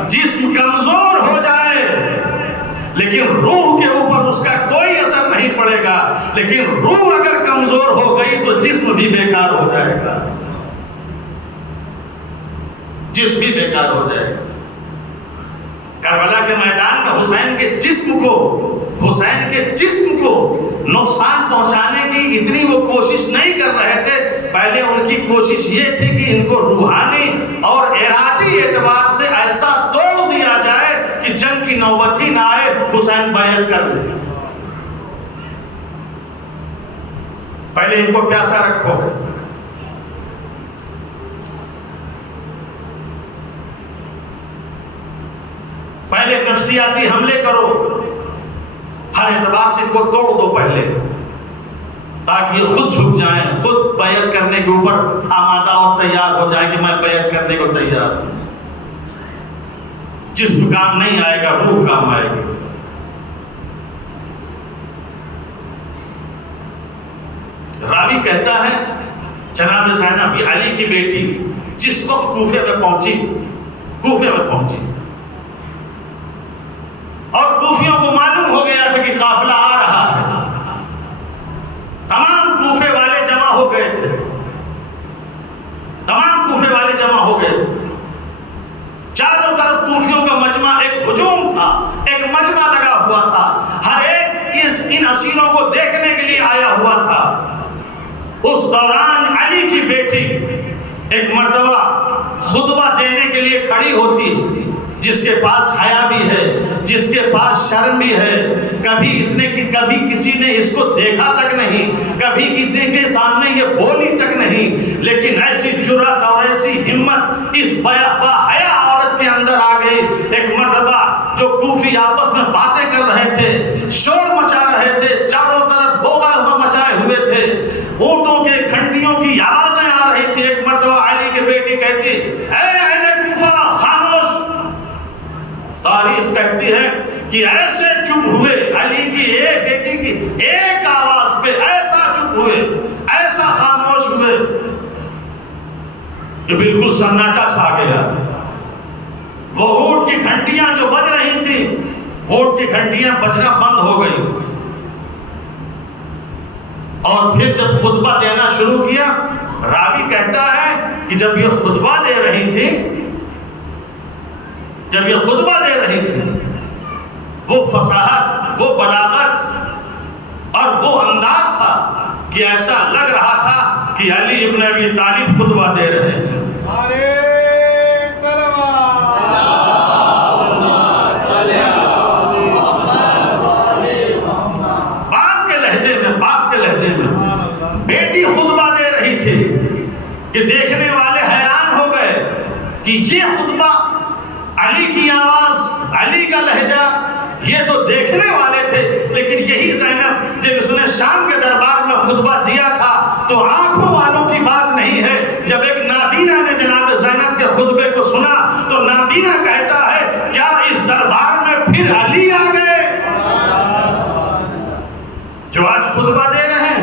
جسم کمزور ہو جائے لیکن روح کے اوپر اس کا کوئی اثر نہیں پڑے گا، لیکن روح اگر کمزور ہو گئی تو جسم بھی بیکار ہو جائے گا، جسم بھی بیکار ہو جائے گا۔ کربلا کے میدان میں حسین کے جسم کو نقصان پہنچانے کی اتنی وہ کوشش نہیں کر رہے تھے، پہلے ان کی کوشش یہ تھی کہ ان کو روحانی اور ارادی اعتبار سے ایسا توڑ دیا جائے کہ جنگ کی نوبت ہی نہ آئے، حسین بیعت کر لے۔ پہلے ان کو پیاسا رکھو، پہلے نفسیاتی حملے کرو، ہر اعتبار سے ان کو توڑ دو پہلے، تاکہ یہ خود جھک جائیں، خود بیعت کرنے کے اوپر آمادہ اور تیار ہو جائیں کہ میں بیعت کرنے کو تیار ہوں۔ جسم کام نہیں آئے گا، روح کام آئے گی۔ راوی کہتا ہے جناب زینب یہ علی کی بیٹی جس وقت کوفے میں پہنچی اور کوفیوں کو معلوم ہو گیا تھا کہ قافلہ آ رہا ہے، تمام کوفے والے جمع ہو گئے تھے، چاروں طرف کوفیوں کا مجمع، ایک ہجوم تھا، ایک مجمع لگا ہوا تھا، ہر ایک ان اسیروں کو دیکھنے کے لیے آیا ہوا تھا۔ اس دوران علی کی بیٹی ایک مرتبہ خطبہ دینے کے لیے کھڑی ہوتی، جس کے پاس حیا بھی ہے، جس کے پاس شرم بھی ہے، کبھی کسی نے اس کو دیکھا تک نہیں، کبھی کسی کے سامنے یہ بولی تک نہیں، لیکن ایسی جرأت اور ایسی ہمت اس باحیا عورت کے اندر آ گئی۔ ایک مرتبہ جو کوفی آپس میں باتیں کر رہے تھے، شور مچا رہے تھے، چاروں طرف بوغا مچائے ہوئے تھے، اونٹوں کے گھنٹیوں کی آوازیں آ رہی تھی، ایک مرتبہ علی کی بیٹی کہتی، اے اہل کوفہ کہ ایسے چپ ہوئے، علی کی ایک بیٹی کی ایک آواز پہ ایسا چپ ہوئے، ایسا خاموش ہوئے کہ بالکل سناٹا چھا گیا۔ وہ اونٹ کی گھنٹیاں جو بج رہی تھی، اونٹ کی گھنٹیاں بجنا بند ہو گئی، اور پھر جب خطبہ دینا شروع کیا، راوی کہتا ہے کہ جب یہ خطبہ دے رہی تھی، جب یہ خطبہ دے رہی تھی، وہ فصاحت، وہ بلاغت اور وہ انداز تھا کہ ایسا لگ رہا تھا کہ علی ابن ابی طالب خطبہ دے رہے ہیں۔ باپ کے لہجے میں بیٹی خطبہ دے رہی تھی کہ دیکھنے والے حیران ہو گئے کہ یہ خطبہ، علی کی آواز، علی کا لہجہ، یہ تو دیکھنے والے تھے، لیکن یہی زینب جب اس نے شام کے دربار میں خطبہ دیا تھا تو آنکھوں والوں کی بات نہیں ہے۔ جب ایک نابینا نے جناب زینب کے خطبے کو سنا تو نابینا کہتا ہے کیا اس دربار میں پھر علی آ گئے جو آج خطبہ دے رہے ہیں؟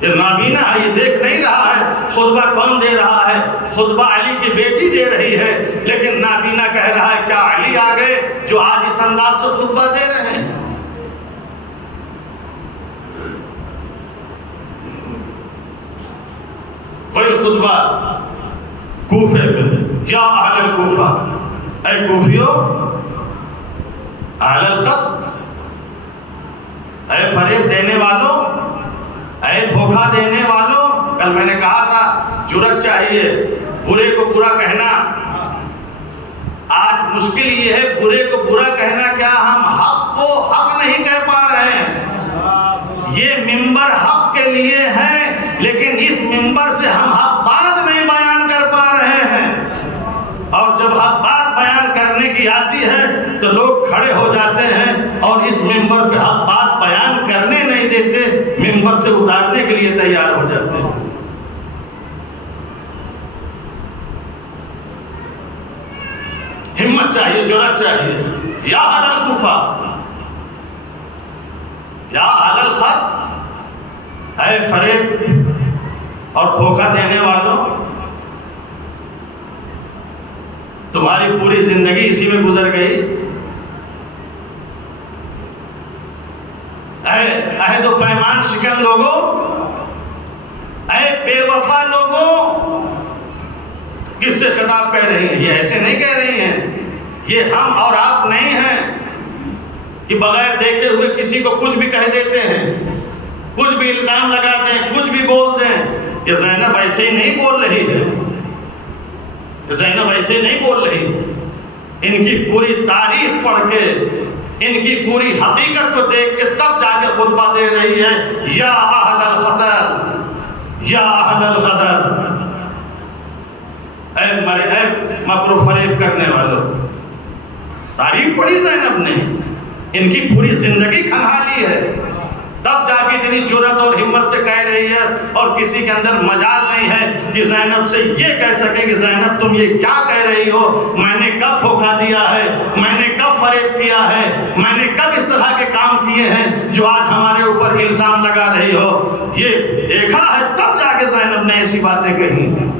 یہ نابینا ہے، یہ دیکھ نہیں رہا ہے خطبہ کون دے رہا ہے، خطبہ علی کی بیٹی دے رہی ہے، لیکن نابینا کہہ رہا ہے کیا علی آ گئے جو آج اس انداز سے خطبہ دے رہے ہیں؟ وہی خطبہ کوفے میں، یا اہل الکوفہ، اے کوفیو، اہل الخط، اے فریب دینے والوں، اے دھوکہ دینے والوں۔ کل میں نے کہا تھا جرأت چاہیے برے کو برا کہنا۔ آج مشکل یہ ہے برے کو برا کہنا، کیا ہم حق کو حق نہیں کہہ پا رہے ہیں؟ یہ منبر حق کے لیے ہے، لیکن اس منبر سے ہم حق بات نہیں بیان کر پا رہے ہیں، اور جب حق بات بیان کرنے کی آتی ہے تو لوگ کھڑے ہو جاتے ہیں اور اس منبر پہ حق بات بیان کرنے نہیں دیتے، منبر سے اتارنے کے لیے تیار ہو جاتے ہیں۔ ہمت چاہیے، جرأت چاہیے۔ یا اہل الکوفہ، یا اہل الخط، اے فریب اور دھوکہ دینے والوں، تمہاری پوری زندگی اسی میں گزر گئی۔ اے عہد و پیمان شکن لوگوں، اے بے وفا لوگوں، کس سے خطاب کہہ رہی ہیں؟ یہ ایسے نہیں کہہ رہی ہیں، یہ ہم اور آپ نہیں ہیں کہ بغیر دیکھے ہوئے کسی کو کچھ بھی کہہ دیتے ہیں، کچھ بھی الزام لگاتے ہیں، کچھ بھی بول دیں۔ یہ زینب ایسے ہی نہیں بول رہی ہے، زینب ایسے نہیں بول رہی، ان کی پوری تاریخ پڑھ کے، ان کی پوری حقیقت کو دیکھ کے تب جا کے خطبہ دے رہی ہے۔ یا اہل الخطر، یا اہل الغدر، اے مکر و فریب کرنے والوں۔ تاریخ پڑھی زینب نے، ان کی پوری زندگی کھنگالی ہے، تب جا کے اتنی جرأت اور ہمت سے کہہ رہی ہے، اور کسی کے اندر مجال نہیں ہے کہ زینب سے یہ کہہ سکے کہ زینب تم یہ کیا کہہ رہی ہو، میں نے کب دھوکہ دیا ہے، میں نے کب فریب کیا ہے، میں نے کب اس طرح کے کام کیے ہیں جو آج ہمارے اوپر الزام لگا رہی ہو۔ یہ دیکھا ہے تب جا کے زینب نے ایسی باتیں کہی ہیں،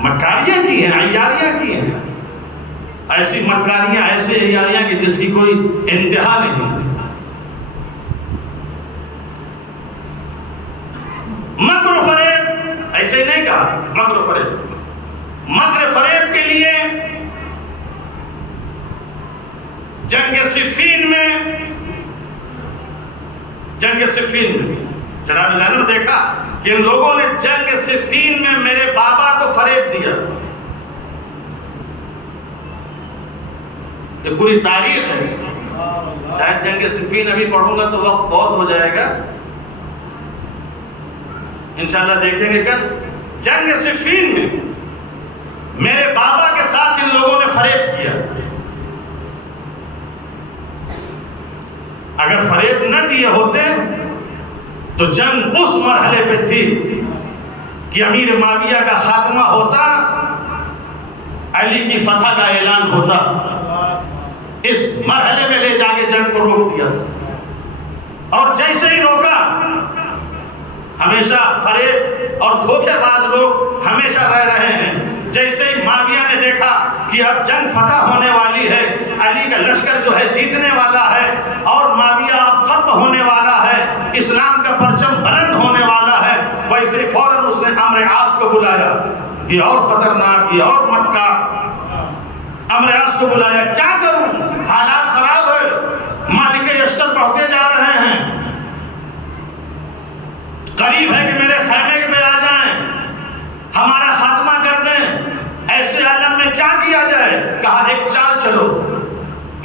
مکاریاں کی ہیں، عیاریاں کی ہیں، ایسی مکاریاں، ایسے عیاریاں کہ جس کی کوئی انتہا نہیں۔ مکر و فریب ایسے نہیں کہا، مکر و فریب، مکر فریب کے لیے جنگ صفین میں جناب زینب نے دیکھا کہ ان لوگوں نے جنگ صفین میں میرے بابا کو فریب دیا۔ یہ پوری تاریخ ہے، شاید جنگ صفین ابھی پڑھوں گا تو وقت بہت ہو جائے گا، انشاءاللہ دیکھیں گے کل۔ جنگ صفین میں میرے بابا کے ساتھ ان لوگوں نے فریب کیا۔ اگر فریب نہ دیے ہوتے تو جنگ اس مرحلے پہ تھی کہ امیر معاویہ کا خاتمہ ہوتا، علی کی فتح کا اعلان ہوتا، اس مرحلے میں لے جا کے جنگ کو روک دیا تھا. اور جیسے ہی روکا، ہمیشہ فریب اور دھوکے باز لوگ ہمیشہ رہ رہے ہیں. جیسے ہی معاویہ نے دیکھا کہ اب جنگ فتح ہونے والی ہے، علی کا لشکر جو ہے جیتنے والا ہے اور معاویہ اب ختم ہونے والا ہے، اسلام کا پرچم بلند ہونے والا ہے، ویسے فوراً اس نے عمرو عاص کو بلایا. یہ اور خطرناک، یہ اور مکہ. عمرو عاص کو بلایا، کیا کروں، حالات خراب ہے، مالک اشتر بڑھتے جا رہے ہیں، قریب ہے کہ میرے خیمے پہ آ جائیں، ہمارا خاتمہ کر دیں. ایسے عالم میں کیا کیا جائے؟ کہا ایک چال چلو،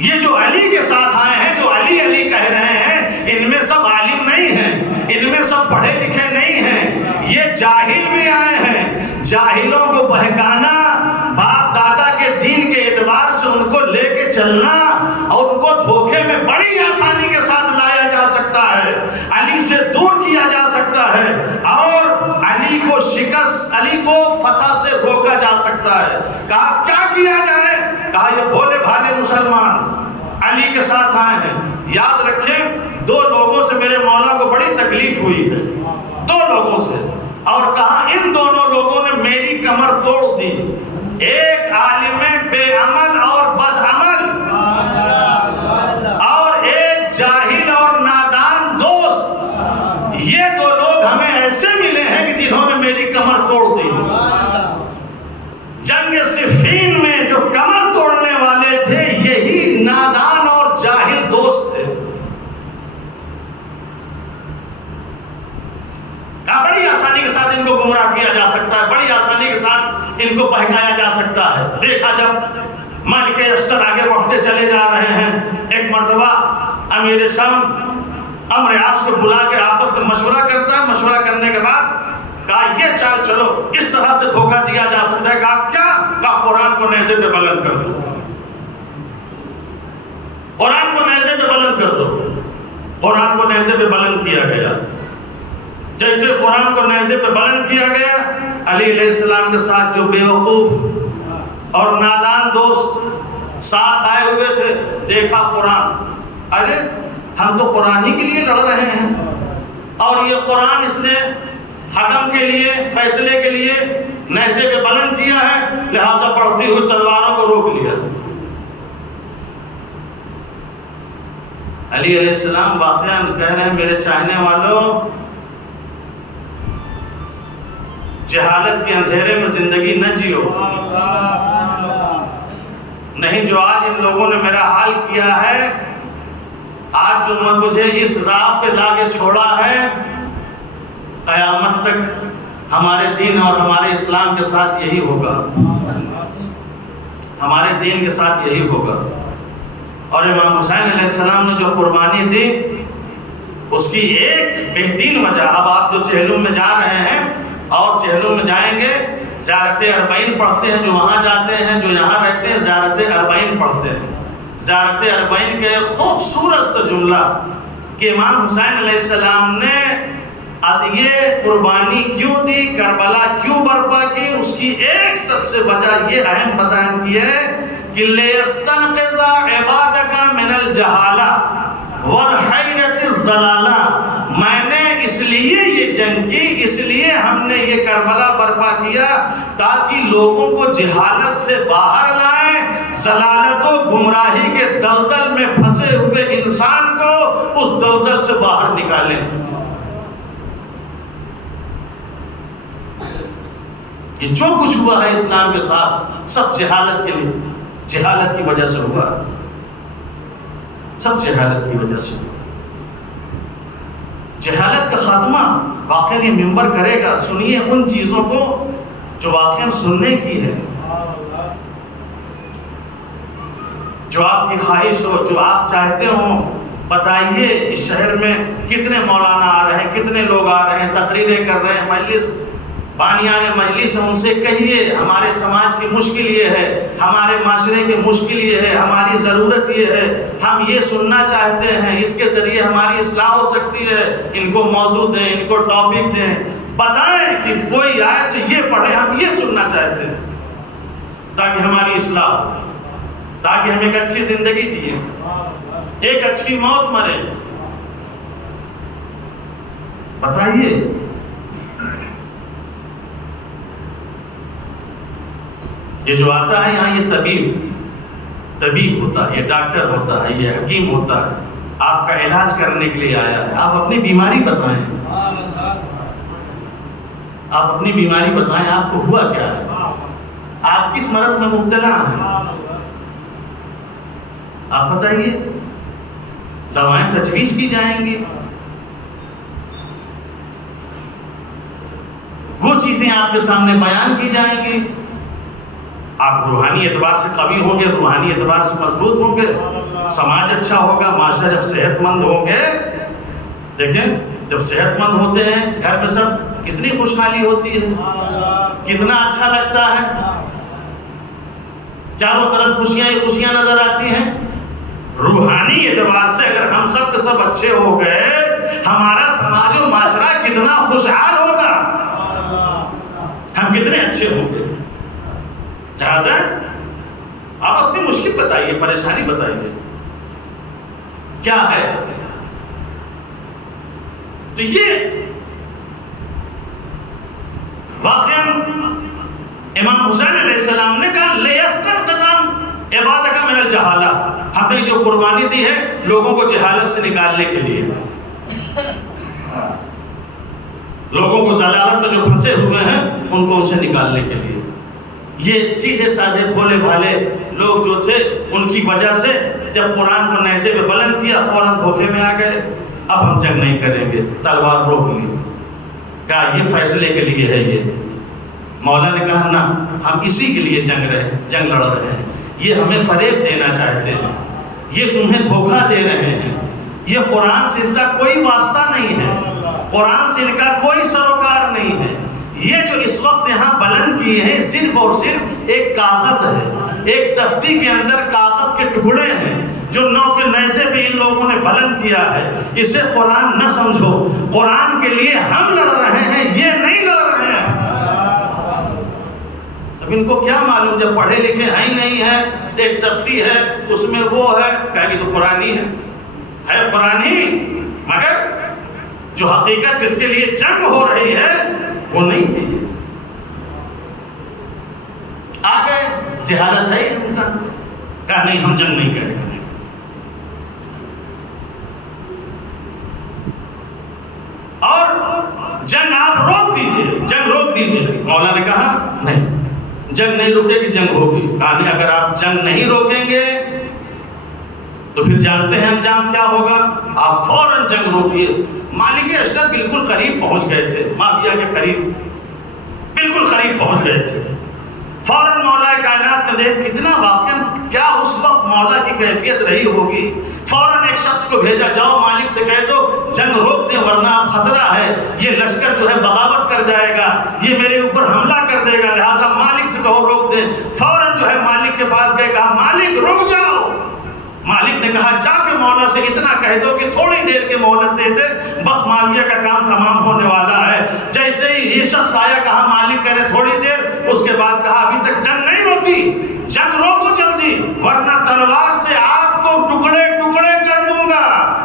یہ جو علی کے ساتھ آئے ہیں، جو علی علی کہہ رہے ہیں، ان میں سب عالم نہیں ہیں، ان میں سب پڑھے لکھے نہیں ہیں، یہ جاہل بھی آئے ہیں. جاہلوں کو بہکانا، باپ دادا کے دین کے اعتبار سے ان کو لے کے چلنا اور ان کو دھوکے میں بڑی آسانی کے ساتھ لایا جا سکتا ہے، علی سے دور کیا جا سکتا ہے اور علی کو شکست، علی کو فتح سے روکا جا سکتا ہے. کہا کیا کیا جائے؟ کہا یہ بھولے بھالے مسلمان علی کے ساتھ آئے ہیں. یاد رکھیں، دو لوگوں سے میرے مولا کو بڑی تکلیف ہوئی ہے، دو لوگوں سے، اور کہا ان دونوں لوگوں نے میری کمر توڑ دی. ایک عالم بے عمل اور بد عمل، اور ایک جاہل اور نادان دوست. یہ دو لوگ ہمیں ایسے ملے ہیں کہ جنہوں نے میری کمر توڑ دی. جنگ صفین میں جو کمر توڑنے والے تھے یہی نادان اور جاہل دوست تھے. بڑی آسانی کے ساتھ ان کو گمراہ کیا جا سکتا ہے، بڑی آسانی کے ساتھ ان کو بہکایا جا سکتا ہے. دیکھا جب مالک اشتر آگے بڑھتے چلے جا رہے ہیں، ایک مرتبہ امیر شام عمرو عاص کو بلا کے آپس میں مشورہ کرتا ہے. مشورہ کرنے کے بعد کہا یہ چال چلو، اس طرح سے دھوکہ دیا جا سکتا ہے. کہا کیا؟ کہا قرآن کو نیزے پہ بلند کر دو، قرآن کو نیزے پہ بلند کر دو. قرآن کو نیزے پہ بلند کیا گیا. جیسے قرآن کو نیزے پہ بلند کیا گیا، علی علیہ السلام کے ساتھ جو بے وقوف اور نادان دوست ساتھ آئے ہوئے تھے، دیکھا قرآن، ارے ہم تو قرآن ہی کے لیے لڑ رہے ہیں اور یہ قرآن اس نے حکم کے لیے، فیصلے کے لیے نیزے پہ بلند کیا ہے، لہٰذا بڑھتی ہوئی تلواروں کو روک لیا. علی علیہ السلام واقعاً کہہ رہے ہیں میرے چاہنے والوں، جہالت کے اندھیرے میں زندگی نہ جیو، نہیں جو آج ان لوگوں نے میرا حال کیا ہے، آج جو مجھے اس راہ پہ لا کے چھوڑا ہے، قیامت تک ہمارے دین اور ہمارے اسلام کے ساتھ یہی ہوگا، ہمارے دین کے ساتھ یہی ہوگا. اور امام حسین علیہ السلام نے جو قربانی دی اس کی ایک بہترین وجہ، اب آپ جو چہلم میں جا رہے ہیں اور چہلم میں جائیں گے، زیارت اربعین پڑھتے ہیں، جو وہاں جاتے ہیں، جو یہاں رہتے ہیں زیارت اربعین پڑھتے ہیں. زیارت اربعین کے خوبصورت سا جملہ کہ امام حسین علیہ السلام نے یہ قربانی کیوں دی، کربلا کیوں برپا کی، اس کی ایک سب سے وجہ یہ اہم بیان کی ہے کہ لِيَسْتَنْقِذَ عِبَادَكَ مِنَ الْجَهَالَةِ وَالْحَيْرَةِ الضَّلَالَةِ. میں نے اس لیے یہ جنگ کی، اس لیے ہم نے یہ کربلا برپا کیا تاکہ لوگوں کو جہالت سے باہر لائیں، ضلالت و گمراہی کے دلدل میں پھنسے ہوئے انسان کو اس دلدل سے باہر نکالیں. یہ جو کچھ ہوا ہے اسلام کے ساتھ سب جہالت کے لیے، جہالت کی وجہ سے ہوا، سب جہالت کی وجہ سے ہوا. جہالت کا خاتمہ واقعاً یہ ممبر کرے گا. سنیے ان چیزوں کو جو واقعاً سننے کی ہے، جو آپ کی خواہش ہو، جو آپ چاہتے ہوں. بتائیے اس شہر میں کتنے مولانا آ رہے ہیں، کتنے لوگ آ رہے ہیں، تقریریں کر رہے ہیں، مجلس بانیان مجلس، ان سے کہیے ہمارے سماج کی مشکل یہ ہے، ہمارے معاشرے کی مشکل یہ ہے، ہماری ضرورت یہ ہے، ہم یہ سننا چاہتے ہیں، اس کے ذریعے ہماری اصلاح ہو سکتی ہے. ان کو موضوع دیں، ان کو ٹاپک دیں، بتائیں کہ کوئی آئے تو یہ پڑھے، ہم یہ سننا چاہتے ہیں تاکہ ہماری اصلاح ہو. تاکہ ہم ایک اچھی زندگی جیے، ایک اچھی موت مرے. بتائیے یہ جو آتا ہے یہاں، یہ طبیب ہوتا ہے، یہ ڈاکٹر ہوتا ہے، یہ حکیم ہوتا ہے، آپ کا علاج کرنے کے لیے آیا ہے. آپ اپنی بیماری بتائیں، آپ اپنی بیماری بتائیں، آپ کو ہوا کیا ہے، آپ کس مرض میں مبتلا ہیں، آپ بتائیے. دوائیں تجویز کی جائیں گی، وہ چیزیں آپ کے سامنے بیان کی جائیں گی. آپ روحانی اعتبار سے قوی ہوں گے، روحانی اعتبار سے مضبوط ہوں گے، سماج اچھا ہوگا. معاشرہ جب صحت مند ہوں گے، دیکھیں جب صحت مند ہوتے ہیں گھر میں سب کتنی خوشحالی ہوتی ہے، کتنا اچھا لگتا ہے، چاروں طرف خوشیاں ہی خوشیاں نظر آتی ہیں. روحانی اعتبار سے اگر ہم سب کے سب اچھے ہو گئے، ہمارا سماج و معاشرہ کتنا خوشحال ہوگا، ہم کتنے اچھے ہوں گے. لہذا آپ اپنی مشکل بتائیے، پریشانی بتائیے کیا ہے. تو یہ واقعاً امام حسین علیہ السلام نے کہا لِيَسْتَنْقِذَ عِبَادَكَ مِنَ الْجَهَالَةِ، ہم نے جو قربانی دی ہے لوگوں کو جہالت سے نکالنے کے لیے، لوگوں کو ضلالت میں جو پھنسے ہوئے ہیں ان کو ان سے نکالنے کے لیے. یہ سیدھے سادھے بھولے بھالے لوگ جو تھے، ان کی وجہ سے جب قرآن کو نیزے پہ بلند کیا فوراً دھوکے میں آ گئے. اب ہم جنگ نہیں کریں گے، تلوار روک لی. کہا یہ فیصلے کے لیے ہے. یہ مولا نے کہا نہ، ہم اسی کے لیے جنگ لڑ رہے ہیں. یہ ہمیں فریب دینا چاہتے ہیں، یہ تمہیں دھوکہ دے رہے ہیں. یہ قرآن سے ان کا کوئی واسطہ نہیں ہے، قرآن سے ان کا کوئی سروکار نہیں ہے. یہ جو اس وقت یہاں بلند کیے ہیں صرف اور صرف ایک کاغذ ہے، ایک تفتی کے اندر کاغذ کے ٹکڑے ہیں جو نو کے نیزے پہ ان لوگوں نے بلند کیا ہے. اسے قرآن نہ سمجھو، قرآن کے لیے ہم لڑ رہے ہیں، یہ نہیں لڑ رہے ہیں. اب ان کو کیا معلوم، جب پڑھے لکھے ہیں ہی نہیں ہے، ایک تفتی ہے اس میں وہ ہے، کہیں گے تو قرآنی ہے قرآنی، مگر جو حقیقت جس کے لیے جنگ ہو رہی ہے وہ نہیں ہے. آگے جہالت ہے انسان، کہا نہیں ہم جنگ نہیں کریں گے. اور جنگ آپ روک دیجئے، جنگ روک دیجئے. مولا نے کہا نہیں، جنگ نہیں رکے گی، جنگ ہوگی. کہا نہیں، اگر آپ جنگ نہیں روکیں گے تو پھر جانتے ہیں انجام کیا ہوگا، آپ فوراً جنگ روکیے. مالک اشتر بالکل قریب پہنچ گئے تھے، معاویہ کے قریب بالکل قریب پہنچ گئے تھے. فوراً مولا کائنات نے دیکھ کتنا واقعاً کیا اس وقت مولا کی کیفیت رہی ہوگی. فوراً ایک شخص کو بھیجا، جاؤ مالک سے کہہ دو جنگ روک دیں ورنہ اب خطرہ ہے، یہ لشکر جو ہے بغاوت کر جائے گا، یہ میرے اوپر حملہ کر دے گا، لہٰذا مالک سے کہو روک دیں. فوراً جو ہے مالک کے پاس گئے، کہا مالک رک جاؤ. مالک نے کہا جا کے مولا سے اتنا کہہ دو کہ تھوڑی دیر کے مہلت دے دے، بس معاویہ کا کام تمام ہونے والا ہے. جیسے ہی یہ شخص آیا، کہا مالک کہہ رہے تھوڑی دیر، اس کے بعد کہا ابھی تک جنگ نہیں روکی، جنگ روکو جلدی ورنہ تلوار سے آپ کو ٹکڑے ٹکڑے کر دوں گا.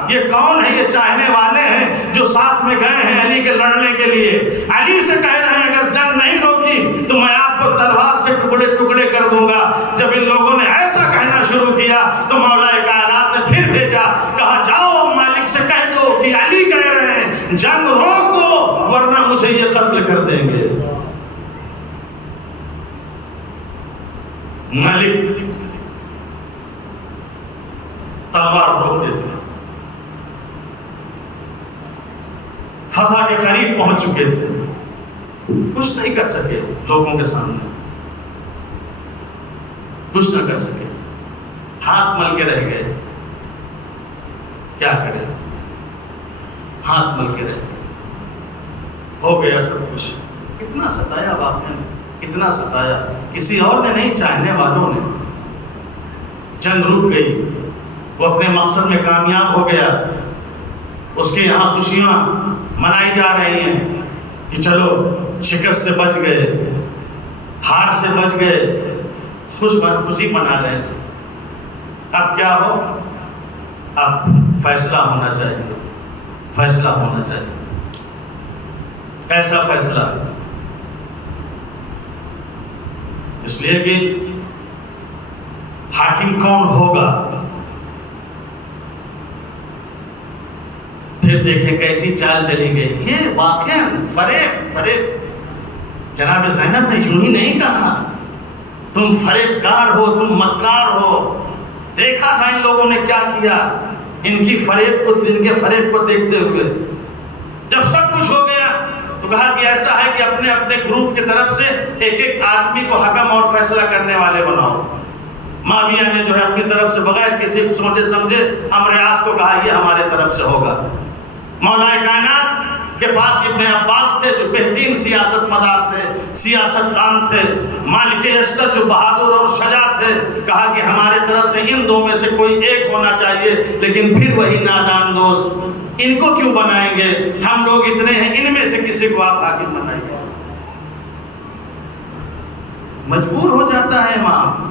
یہ کون ہے؟ یہ چاہنے والے ہیں جو ساتھ میں گئے ہیں علی کے لڑنے کے لیے. علی سے کہہ رہے ہیں اگر جنگ نہیں روکی تو میں آپ کو تلوار سے ٹکڑے ٹکڑے کر دوں گا. جب ان لوگوں نے ایسا کہنا شروع کیا تو مولا کائنات نے پھر بھیجا، کہا جاؤ مالک سے کہہ دو کہ علی کہہ رہے ہیں جنگ روک دو ورنہ مجھے یہ قتل کر دیں گے. مالک تلوار روک دیتے ہیں. فتح کے قریب پہنچ چکے تھے، کچھ نہیں کر سکے لوگوں کے سامنے، کچھ نہ کر سکے، ہاتھ مل کے رہ گئے. کیا کرے، ہاتھ مل کے رہ گئے. ہو گیا سب کچھ. کتنا ستایا واقعہ نے، کتنا ستایا. کسی اور نے نہیں، چاہنے والوں نے. جنگ رک گئی، وہ اپنے مقصد میں کامیاب ہو گیا. اس کے یہاں خوشیاں منائی جا رہی ہیں کہ چلو شکست سے بچ گئے، ہار سے بچ گئے، خوشی منا رہے ہیں. اب کیا ہو، اب فیصلہ ہونا چاہیے، فیصلہ ہونا چاہیے، ایسا فیصلہ، اس لیے کہ حاکم کون ہوگا، پھر دیکھیں کیسی چال چلی گئی، یہ واقعہ فریب جناب زینب نے یوں ہی نہیں کہا تم فریب کار ہو، تم مکار ہو، دیکھا تھا ان لوگوں نے کیا کیا، ان کی فریب کو، دن کے فریب کو دیکھتے ہوئے جب سب کچھ ہو گیا تو کہا کہ ایسا ہے کہ اپنے اپنے گروپ کی طرف سے ایک ایک آدمی کو حکم اور فیصلہ کرنے والے بناؤ۔ معاویہ نے جو ہے اپنی طرف سے بغیر کسی سوچے سمجھے عمرو عاص کو کہا یہ ہمارے طرف سے ہوگا۔ مولا کائنات کے پاس ابن عباس تھے جو بہترین سیاست مدار تھے، سیاست دان تھے، مالک اشتر جو بہادر اور شجاع تھے، کہا کہ ہمارے طرف سے ان دو میں سے کوئی ایک ہونا چاہیے، لیکن پھر وہی نادان دوست، ان کو کیوں بنائیں گے، ہم لوگ اتنے ہیں، ان میں سے کسی کو آپ حاکم بنائیے۔ مجبور ہو جاتا ہے امام،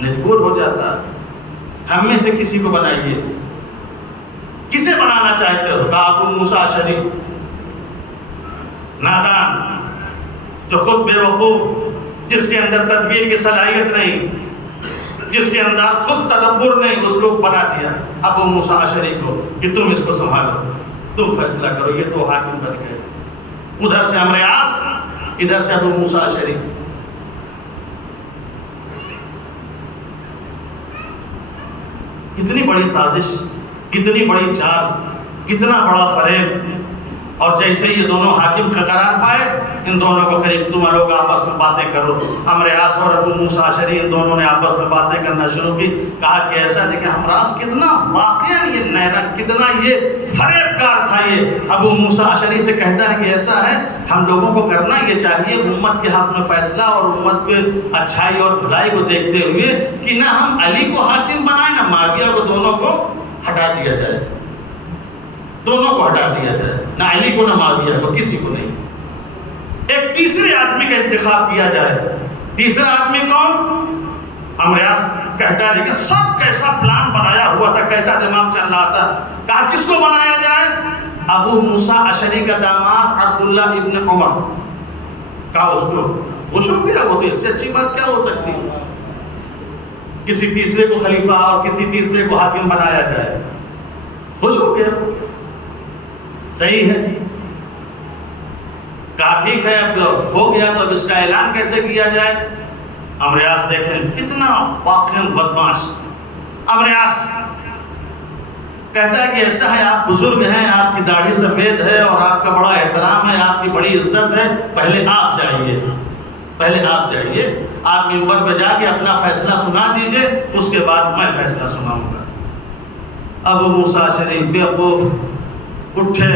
مجبور ہو جاتا ہے، ہم میں سے کسی کو بنائیے۔ کسے بنانا چاہتے ہو؟ کہا ابو موسیٰ اشعری، نادان، جو خود بے وقوف، جس کے اندر تدبیر کی صلاحیت نہیں، جس کے اندر خود تدبر نہیں، اس کو بنا دیا ابو موسیٰ اشعری کو کہ تم اس کو سنبھالو، تم فیصلہ کرو۔ یہ دو حاکم بن گئے، ادھر سے عمرو عاص، ادھر سے ابو موسیٰ اشعری۔ کتنی بڑی سازش، کتنی بڑی چال، کتنا بڑا فریب، اور جیسے یہ دونوں حاکم قرار پائے، ان دونوں کو قریب تم لوگ آپس میں باتیں کرو۔ عمرو عاص اور ابو موسیٰ اشعری ان دونوں نے آپس میں باتیں کرنا شروع کی۔ کہا کہ ایسا دیکھیں عمرو عاص کتنا واقعا یہ نیرن، کتنا یہ فریب کار تھا۔ یہ ابو موسیٰ اشعری سے کہتا ہے کہ ایسا ہے ہم لوگوں کو کرنا یہ چاہیے امت کے حق میں فیصلہ اور امت کے اچھائی اور بھلائی کو دیکھتے ہوئے کہ نہ ہم علی کو حاکم بنائیں نہ معاویہ کو، دونوں کو ہٹا دیا جائے، دونوں کو ہٹا دیا جائے، نہ علی کو نہ معاویہ کو، کسی کو نہیں۔ ایک تیسرے آدمی کا انتخاب کیا جائے۔ تیسرا آدمی کون؟ عمرو عاص کہتا ہے لیکن سب کیسا پلان بنایا ہوا تھا، کیسا دماغ چل رہا تھا۔ کہا کس کو بنایا جائے؟ ابو موسیٰ اشعری کا داماد عبداللہ ابن عمر۔ کہا اس کو، خوش ہو گیا وہ، تو اس سے اچھی بات کیا ہو سکتی، کسی تیسرے کو خلیفہ اور کسی تیسرے کو حاکم بنایا جائے، خوش ہو گیا، صحیح ہے۔ کہا ٹھیک ہے، اب ہو گیا تو اب اس کا اعلان کیسے کیا جائے؟ عمرو عاص دیکھیں کتنا واقعاً بدماش۔ عمرو عاص کہتا ہے کہ ایسا ہے آپ بزرگ ہیں، آپ کی داڑھی سفید ہے اور آپ کا بڑا احترام ہے، آپ کی بڑی عزت ہے، پہلے آپ جائیے، پہلے آپ جائیے، آپ منبر پہ جا کے اپنا فیصلہ سنا دیجئے، اس کے بعد میں فیصلہ سناؤں گا۔ ابو موسیٰ اشعری بیوقوف اٹھے،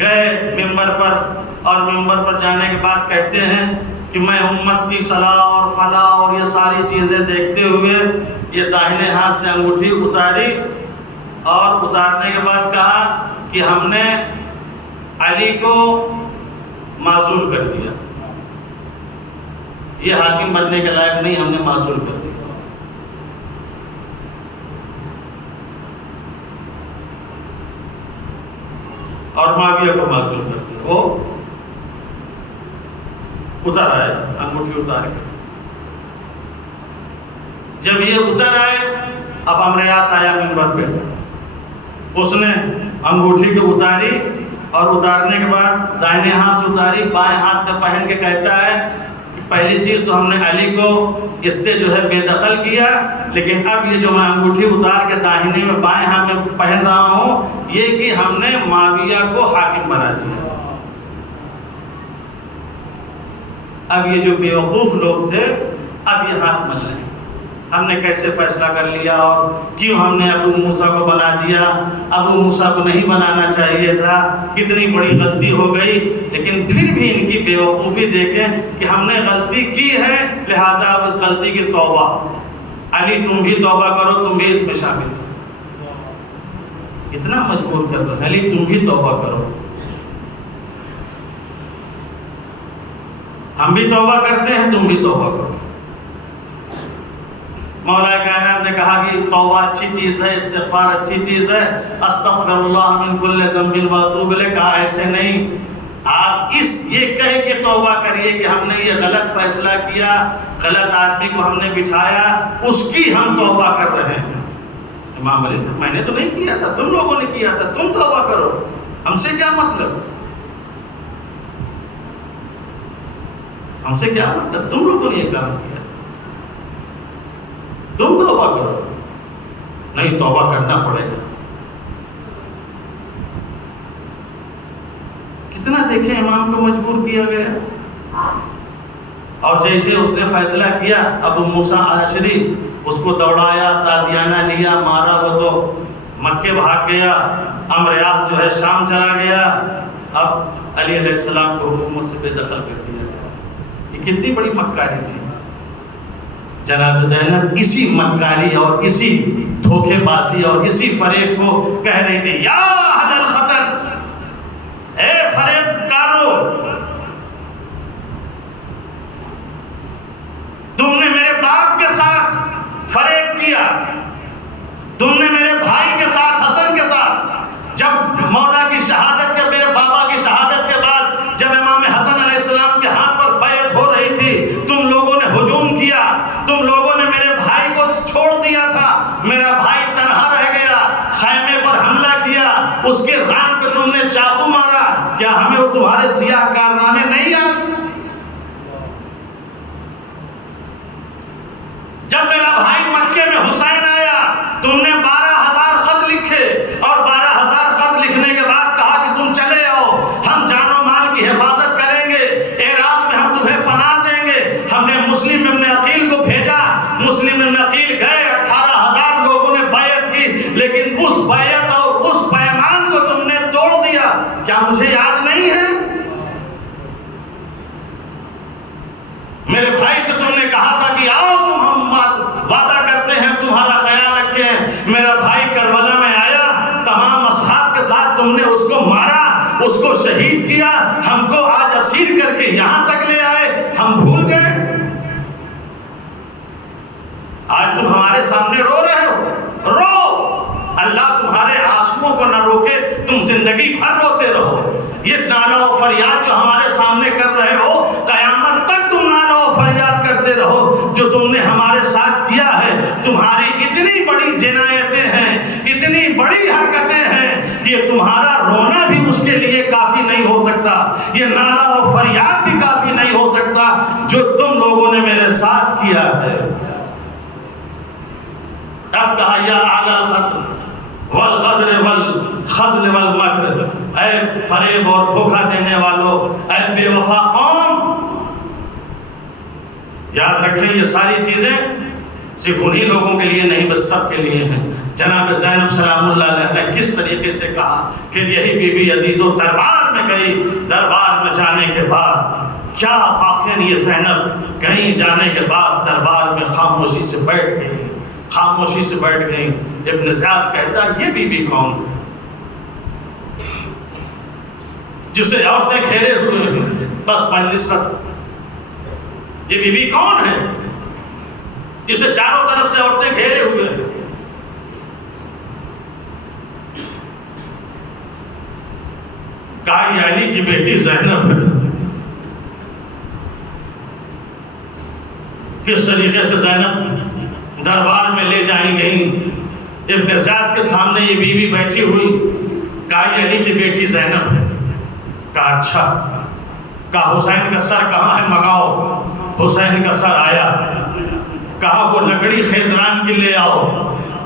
گئے منبر پر، اور منبر پر جانے کے بعد کہتے ہیں کہ میں امت کی صلاح اور فلاح اور یہ ساری چیزیں دیکھتے ہوئے یہ داہنے ہاتھ سے انگوٹھی اتاری، اور اتارنے کے بعد کہا کہ ہم نے علی کو معزول کر دیا، یہ حاکم بننے کے لائق نہیں، ہم نے معزول کر دیا۔ اور معاویہ کو معزول کر دیا۔ وہ اتر آئے، انگوٹھی اتار کے۔ جب یہ اتر آئے، اب عمرو عاص آیا منبر پہ، اس نے انگوٹھی کو اتاری، اور اتارنے کے بعد دائیں ہاتھ سے اتاری، بائیں ہاتھ میں پہن کے کہتا ہے کہ پہلی چیز تو ہم نے علی کو اس سے جو ہے بے دخل کیا، لیکن اب یہ جو میں انگوٹھی اتار کے داہنے میں بائیں ہاتھ میں پہن رہا ہوں، یہ کہ ہم نے معاویہ کو حاکم بنا دیا۔ اب یہ جو بیوقوف لوگ تھے اب یہ ہاتھ مل رہے ہیں، ہم نے کیسے فیصلہ کر لیا اور کیوں ہم نے ابو موسیٰ کو بنا دیا، ابو موسیٰ کو نہیں بنانا چاہیے تھا، کتنی بڑی غلطی ہو گئی۔ لیکن پھر بھی ان کی بیوقوفی دیکھیں کہ ہم نے غلطی کی ہے، لہٰذا اب اس غلطی کی توبہ، علی تم بھی توبہ کرو، تم بھی اس میں شامل تھے، اتنا مجبور کر دو، علی تم بھی توبہ کرو، ہم بھی توبہ کرتے ہیں، تم بھی توبہ کرو۔ مولا کائنات نے کہا کہ توبہ اچھی چیز ہے، استغفار اچھی چیز ہے، استغفر اللہ من کل ذنب و اتوب الیہ، کہا ایسے نہیں، آپ یہ کہہ کے توبہ کریے کہ ہم نے یہ غلط فیصلہ کیا، غلط آدمی کو ہم نے بٹھایا، اس کی ہم توبہ کر رہے ہیں۔ امام علی میں نے تو نہیں کیا تھا، تم لوگوں نے کیا تھا، تم توبہ کرو، ہم سے کیا مطلب، ہم سے کیا مطلب، تم لوگوں نے یہ کام کیا، تم توبہ کرو۔ نہیں، توبہ کرنا پڑے گا۔ کتنا دیکھیں امام کو مجبور کیا گیا، اور جیسے اس نے فیصلہ کیا، ابو موسیٰ اشعری اس کو دوڑایا، تازیانہ لیا، مارا، وہ تو مکے بھاگ گیا، امریاض جو ہے شام چلا گیا، اب علی علیہ السلام کو حکومت سے بے دخل کر دیا گیا۔ یہ کتنی بڑی مکاری تھی۔ جناب زینب اسی مکاری اور اسی دھوکے بازی اور اسی فریب کو کہہ رہی تھی، یا اہل الخطر، اے فریب کارو، تم نے میرے باپ کے ساتھ فریب کیا، تم نے میرے بھائی کے ساتھ، حسن کے ساتھ، جب مولا کی شہادت کے، میرے بابا کی شہادت کے بعد جب امام حسن علیہ السلام کے ہاتھ پر بیعت ہو رہی تھی، تم لوگوں نے ہجوم کیا، تم لوگوں نے میرے بھائی کو چھوڑ دیا تھا، میرا بھائی تنہا رہ گیا، خیمے پر حملہ کیا، اس کے ران پہ تم نے چاقو مارا، کیا ہمیں وہ تمہارے سیاہ کارنامے نہیں یاد؟ جب میرا بھائی مکے میں حسین آیا، تم نے 12,000 خط لکھے، اور 12,000 خط لکھنے کے بعد کہا کہ تم چلے آؤ، ہم جان و مال کی حفاظت کریں گے، عراق میں ہم تمہیں پناہ دیں گے۔ ہم نے مسلم ابن عقیل کو بھیجا، مسلم ابن عقیل گئے، 18,000 لوگوں نے بیعت کی، لیکن اس بیعت اور اس پیمان کو تم نے توڑ دیا، کیا مجھے یاد نہیں ہے؟ میرے بھائی سے تم نے کہا تھا کہ آؤ تم، ہم وعدہ کرتے ہیں تمہارا خیال رکھتے ہیں۔ میرا بھائی کربلا میں آیا، تمام اصحاب کے ساتھ تم نے اس کو مارا، اس کو شہید کیا، ہم کو آج اسیر کر کے یہاں تک لے آئے، ہم بھول گئے؟ آج تم ہمارے سامنے رو رہے ہو، رو، اللہ تمہارے آنسوؤں کو نہ روکے، تم زندگی بھر روتے رہو۔ یہ نالہ و فریاد جو ہمارے سامنے کر رہے ہو، قیامت تک تم نالہ و فریاد کرتے رہو۔ جو تم نے ہمارے ساتھ کیا ہے، تمہاری اتنی بڑی جنایتیں ہیں، اتنی بڑی حرکتیں ہیں کہ یہ تمہارا رونا بھی اس کے لیے کافی نہیں ہو سکتا، یہ نالہ و فریاد بھی کافی نہیں ہو سکتا جو تم لوگوں نے میرے ساتھ کیا ہے۔ اب کہا، یا اعلی الخطر والغدر والخذل والمکر، اے فریب اور دھوکہ دینے والوں، اے بے وفا قوم، یاد رکھیں یہ ساری چیزیں صرف انہی لوگوں کے لیے نہیں، بس سب کے لیے ہیں۔ جناب زینب سلام اللہ علیہ نے کس طریقے سے کہا، پھر یہی بی بی عزیزو دربار میں گئی، دربار میں جانے کے بعد کیا واقعہ، یہ زینب کہیں جانے کے بعد دربار میں خاموشی سے بیٹھ گئی، خاموشی سے بیٹھ گئی۔ ابن زیاد کہتا ہے، یہ بی بی کون ہے جسے عورتیں گھیرے ہوئے ہیں، بس مجلس کا، یہ بی بی کون ہے جسے چاروں طرف سے عورتیں گھیرے ہوئے ہیں؟ کہا، یہ علی کی بیٹی زینب ہے۔ کس طریقے سے زینب دربار میں لے جائیں گئی، ابن زیاد کے سامنے یہ بیوی بیٹھی ہوئی، کہا یہ علی کی بیٹی زینب ہے۔ کہا اچھا، کہا حسین کا سر کہاں ہے، منگاؤ۔ حسین کا سر آیا، کہا وہ لکڑی خیزران کی لے آؤ،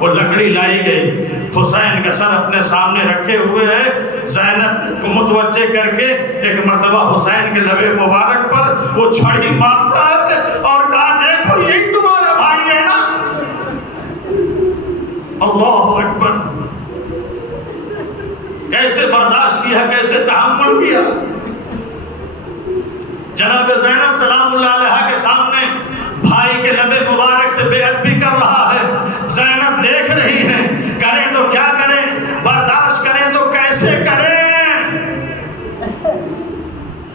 وہ لکڑی لائی گئی، حسین کا سر اپنے سامنے رکھے ہوئے ہے، زینب کو متوجہ کر کے ایک مرتبہ حسین کے لبے مبارک پر وہ چھڑی مارتا ہے اور کہا دیکھو یہی تمہارا بھائی ہے نا۔ اللہ اکبر، کیسے برداشت کیا، کیسے تحمل کیا۔ جناب زینب سلام اللہ علیہ کے سامنے بھائی کے لبے مبارک سے بیعت بھی کر رہا ہے۔ زینب دیکھ رہی ہے، کریں تو کیا کریں، برداشت کریں تو کیسے کریں۔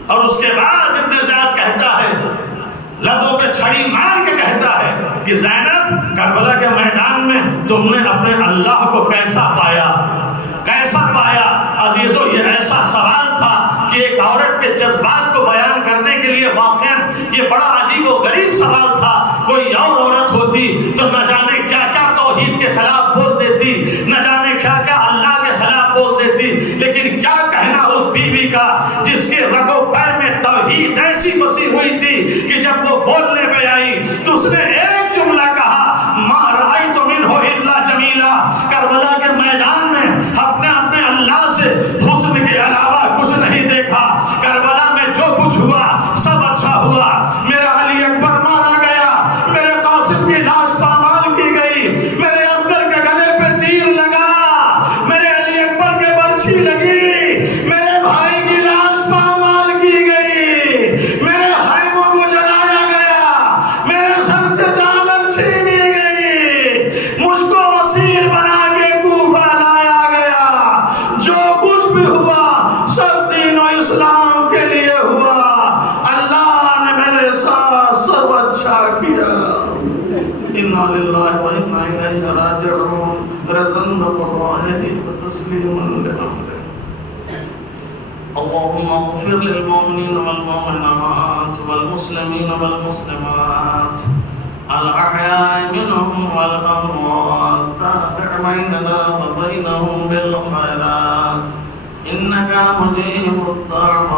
اور اس کے بعد ابن زیاد کہتا ہے، لبوں پہ چھڑی مار کے کہتا ہے کہ زینب کربلا کے میدان میں تم نے اپنے اللہ کو کیسا پایا؟ کیسا پایا؟ عزیزو یہ ایسا سوال تھا کہ ایک عورت کے جذبات کو بیان کرنے کے لیے واقعاً یہ بڑا عجیب و غریب سوال تھا۔ کوئی اور عورت ہوتی تو نہ جانے کیا کیا توحید کے خلاف بول دیتی، نہ جانے کیا کیا اللہ کے خلاف بول دیتی، لیکن کیا کہنا اس بیوی کا جس کے رگ و پے میں توحید ایسی بسی ہوئی تھی کہ جب وہ بولنے پہ آئی تو اس نے ایک جملہ کہا، ما رأیت منہ الا جمیلا۔ کربلا کے میدان میں اپنے اللہ سے حسن کے علاوہ کچھ نہیں دیکھا۔ کربلا میں جو کچھ ہوا سب اچھا ہوا۔ میرا علی اکبر مارا گیا، میرے قاسم کی لاش پامال کی گئی، میرے اصغر کے گلے پہ تیر لگا، میرے علی اکبر کے برچھی لگی، میرے بھائی کی لاش پامال کی گئی، میرے خیموں کو جلایا گیا، میرے سر سے چادر چھینی گئی، مجھ کو اسیر بنا کے کوفہ لایا گیا۔ جو کچھ بھی ہوا سب دین و اسلام کے لیے ہوا۔ اللہ نے میرے ساتھ سب اچھا کیا۔ انا للہ و انا الیہ راجعون۔ رضن بقضائه وتسلیما لامره۔ اللهم اغفر للمؤمنين والمؤمنات والمسلمين والمسلمات الأحياء منهم والأموات، تابع بيننا وبينهم بالخيرات إنك مجيب الدعوات۔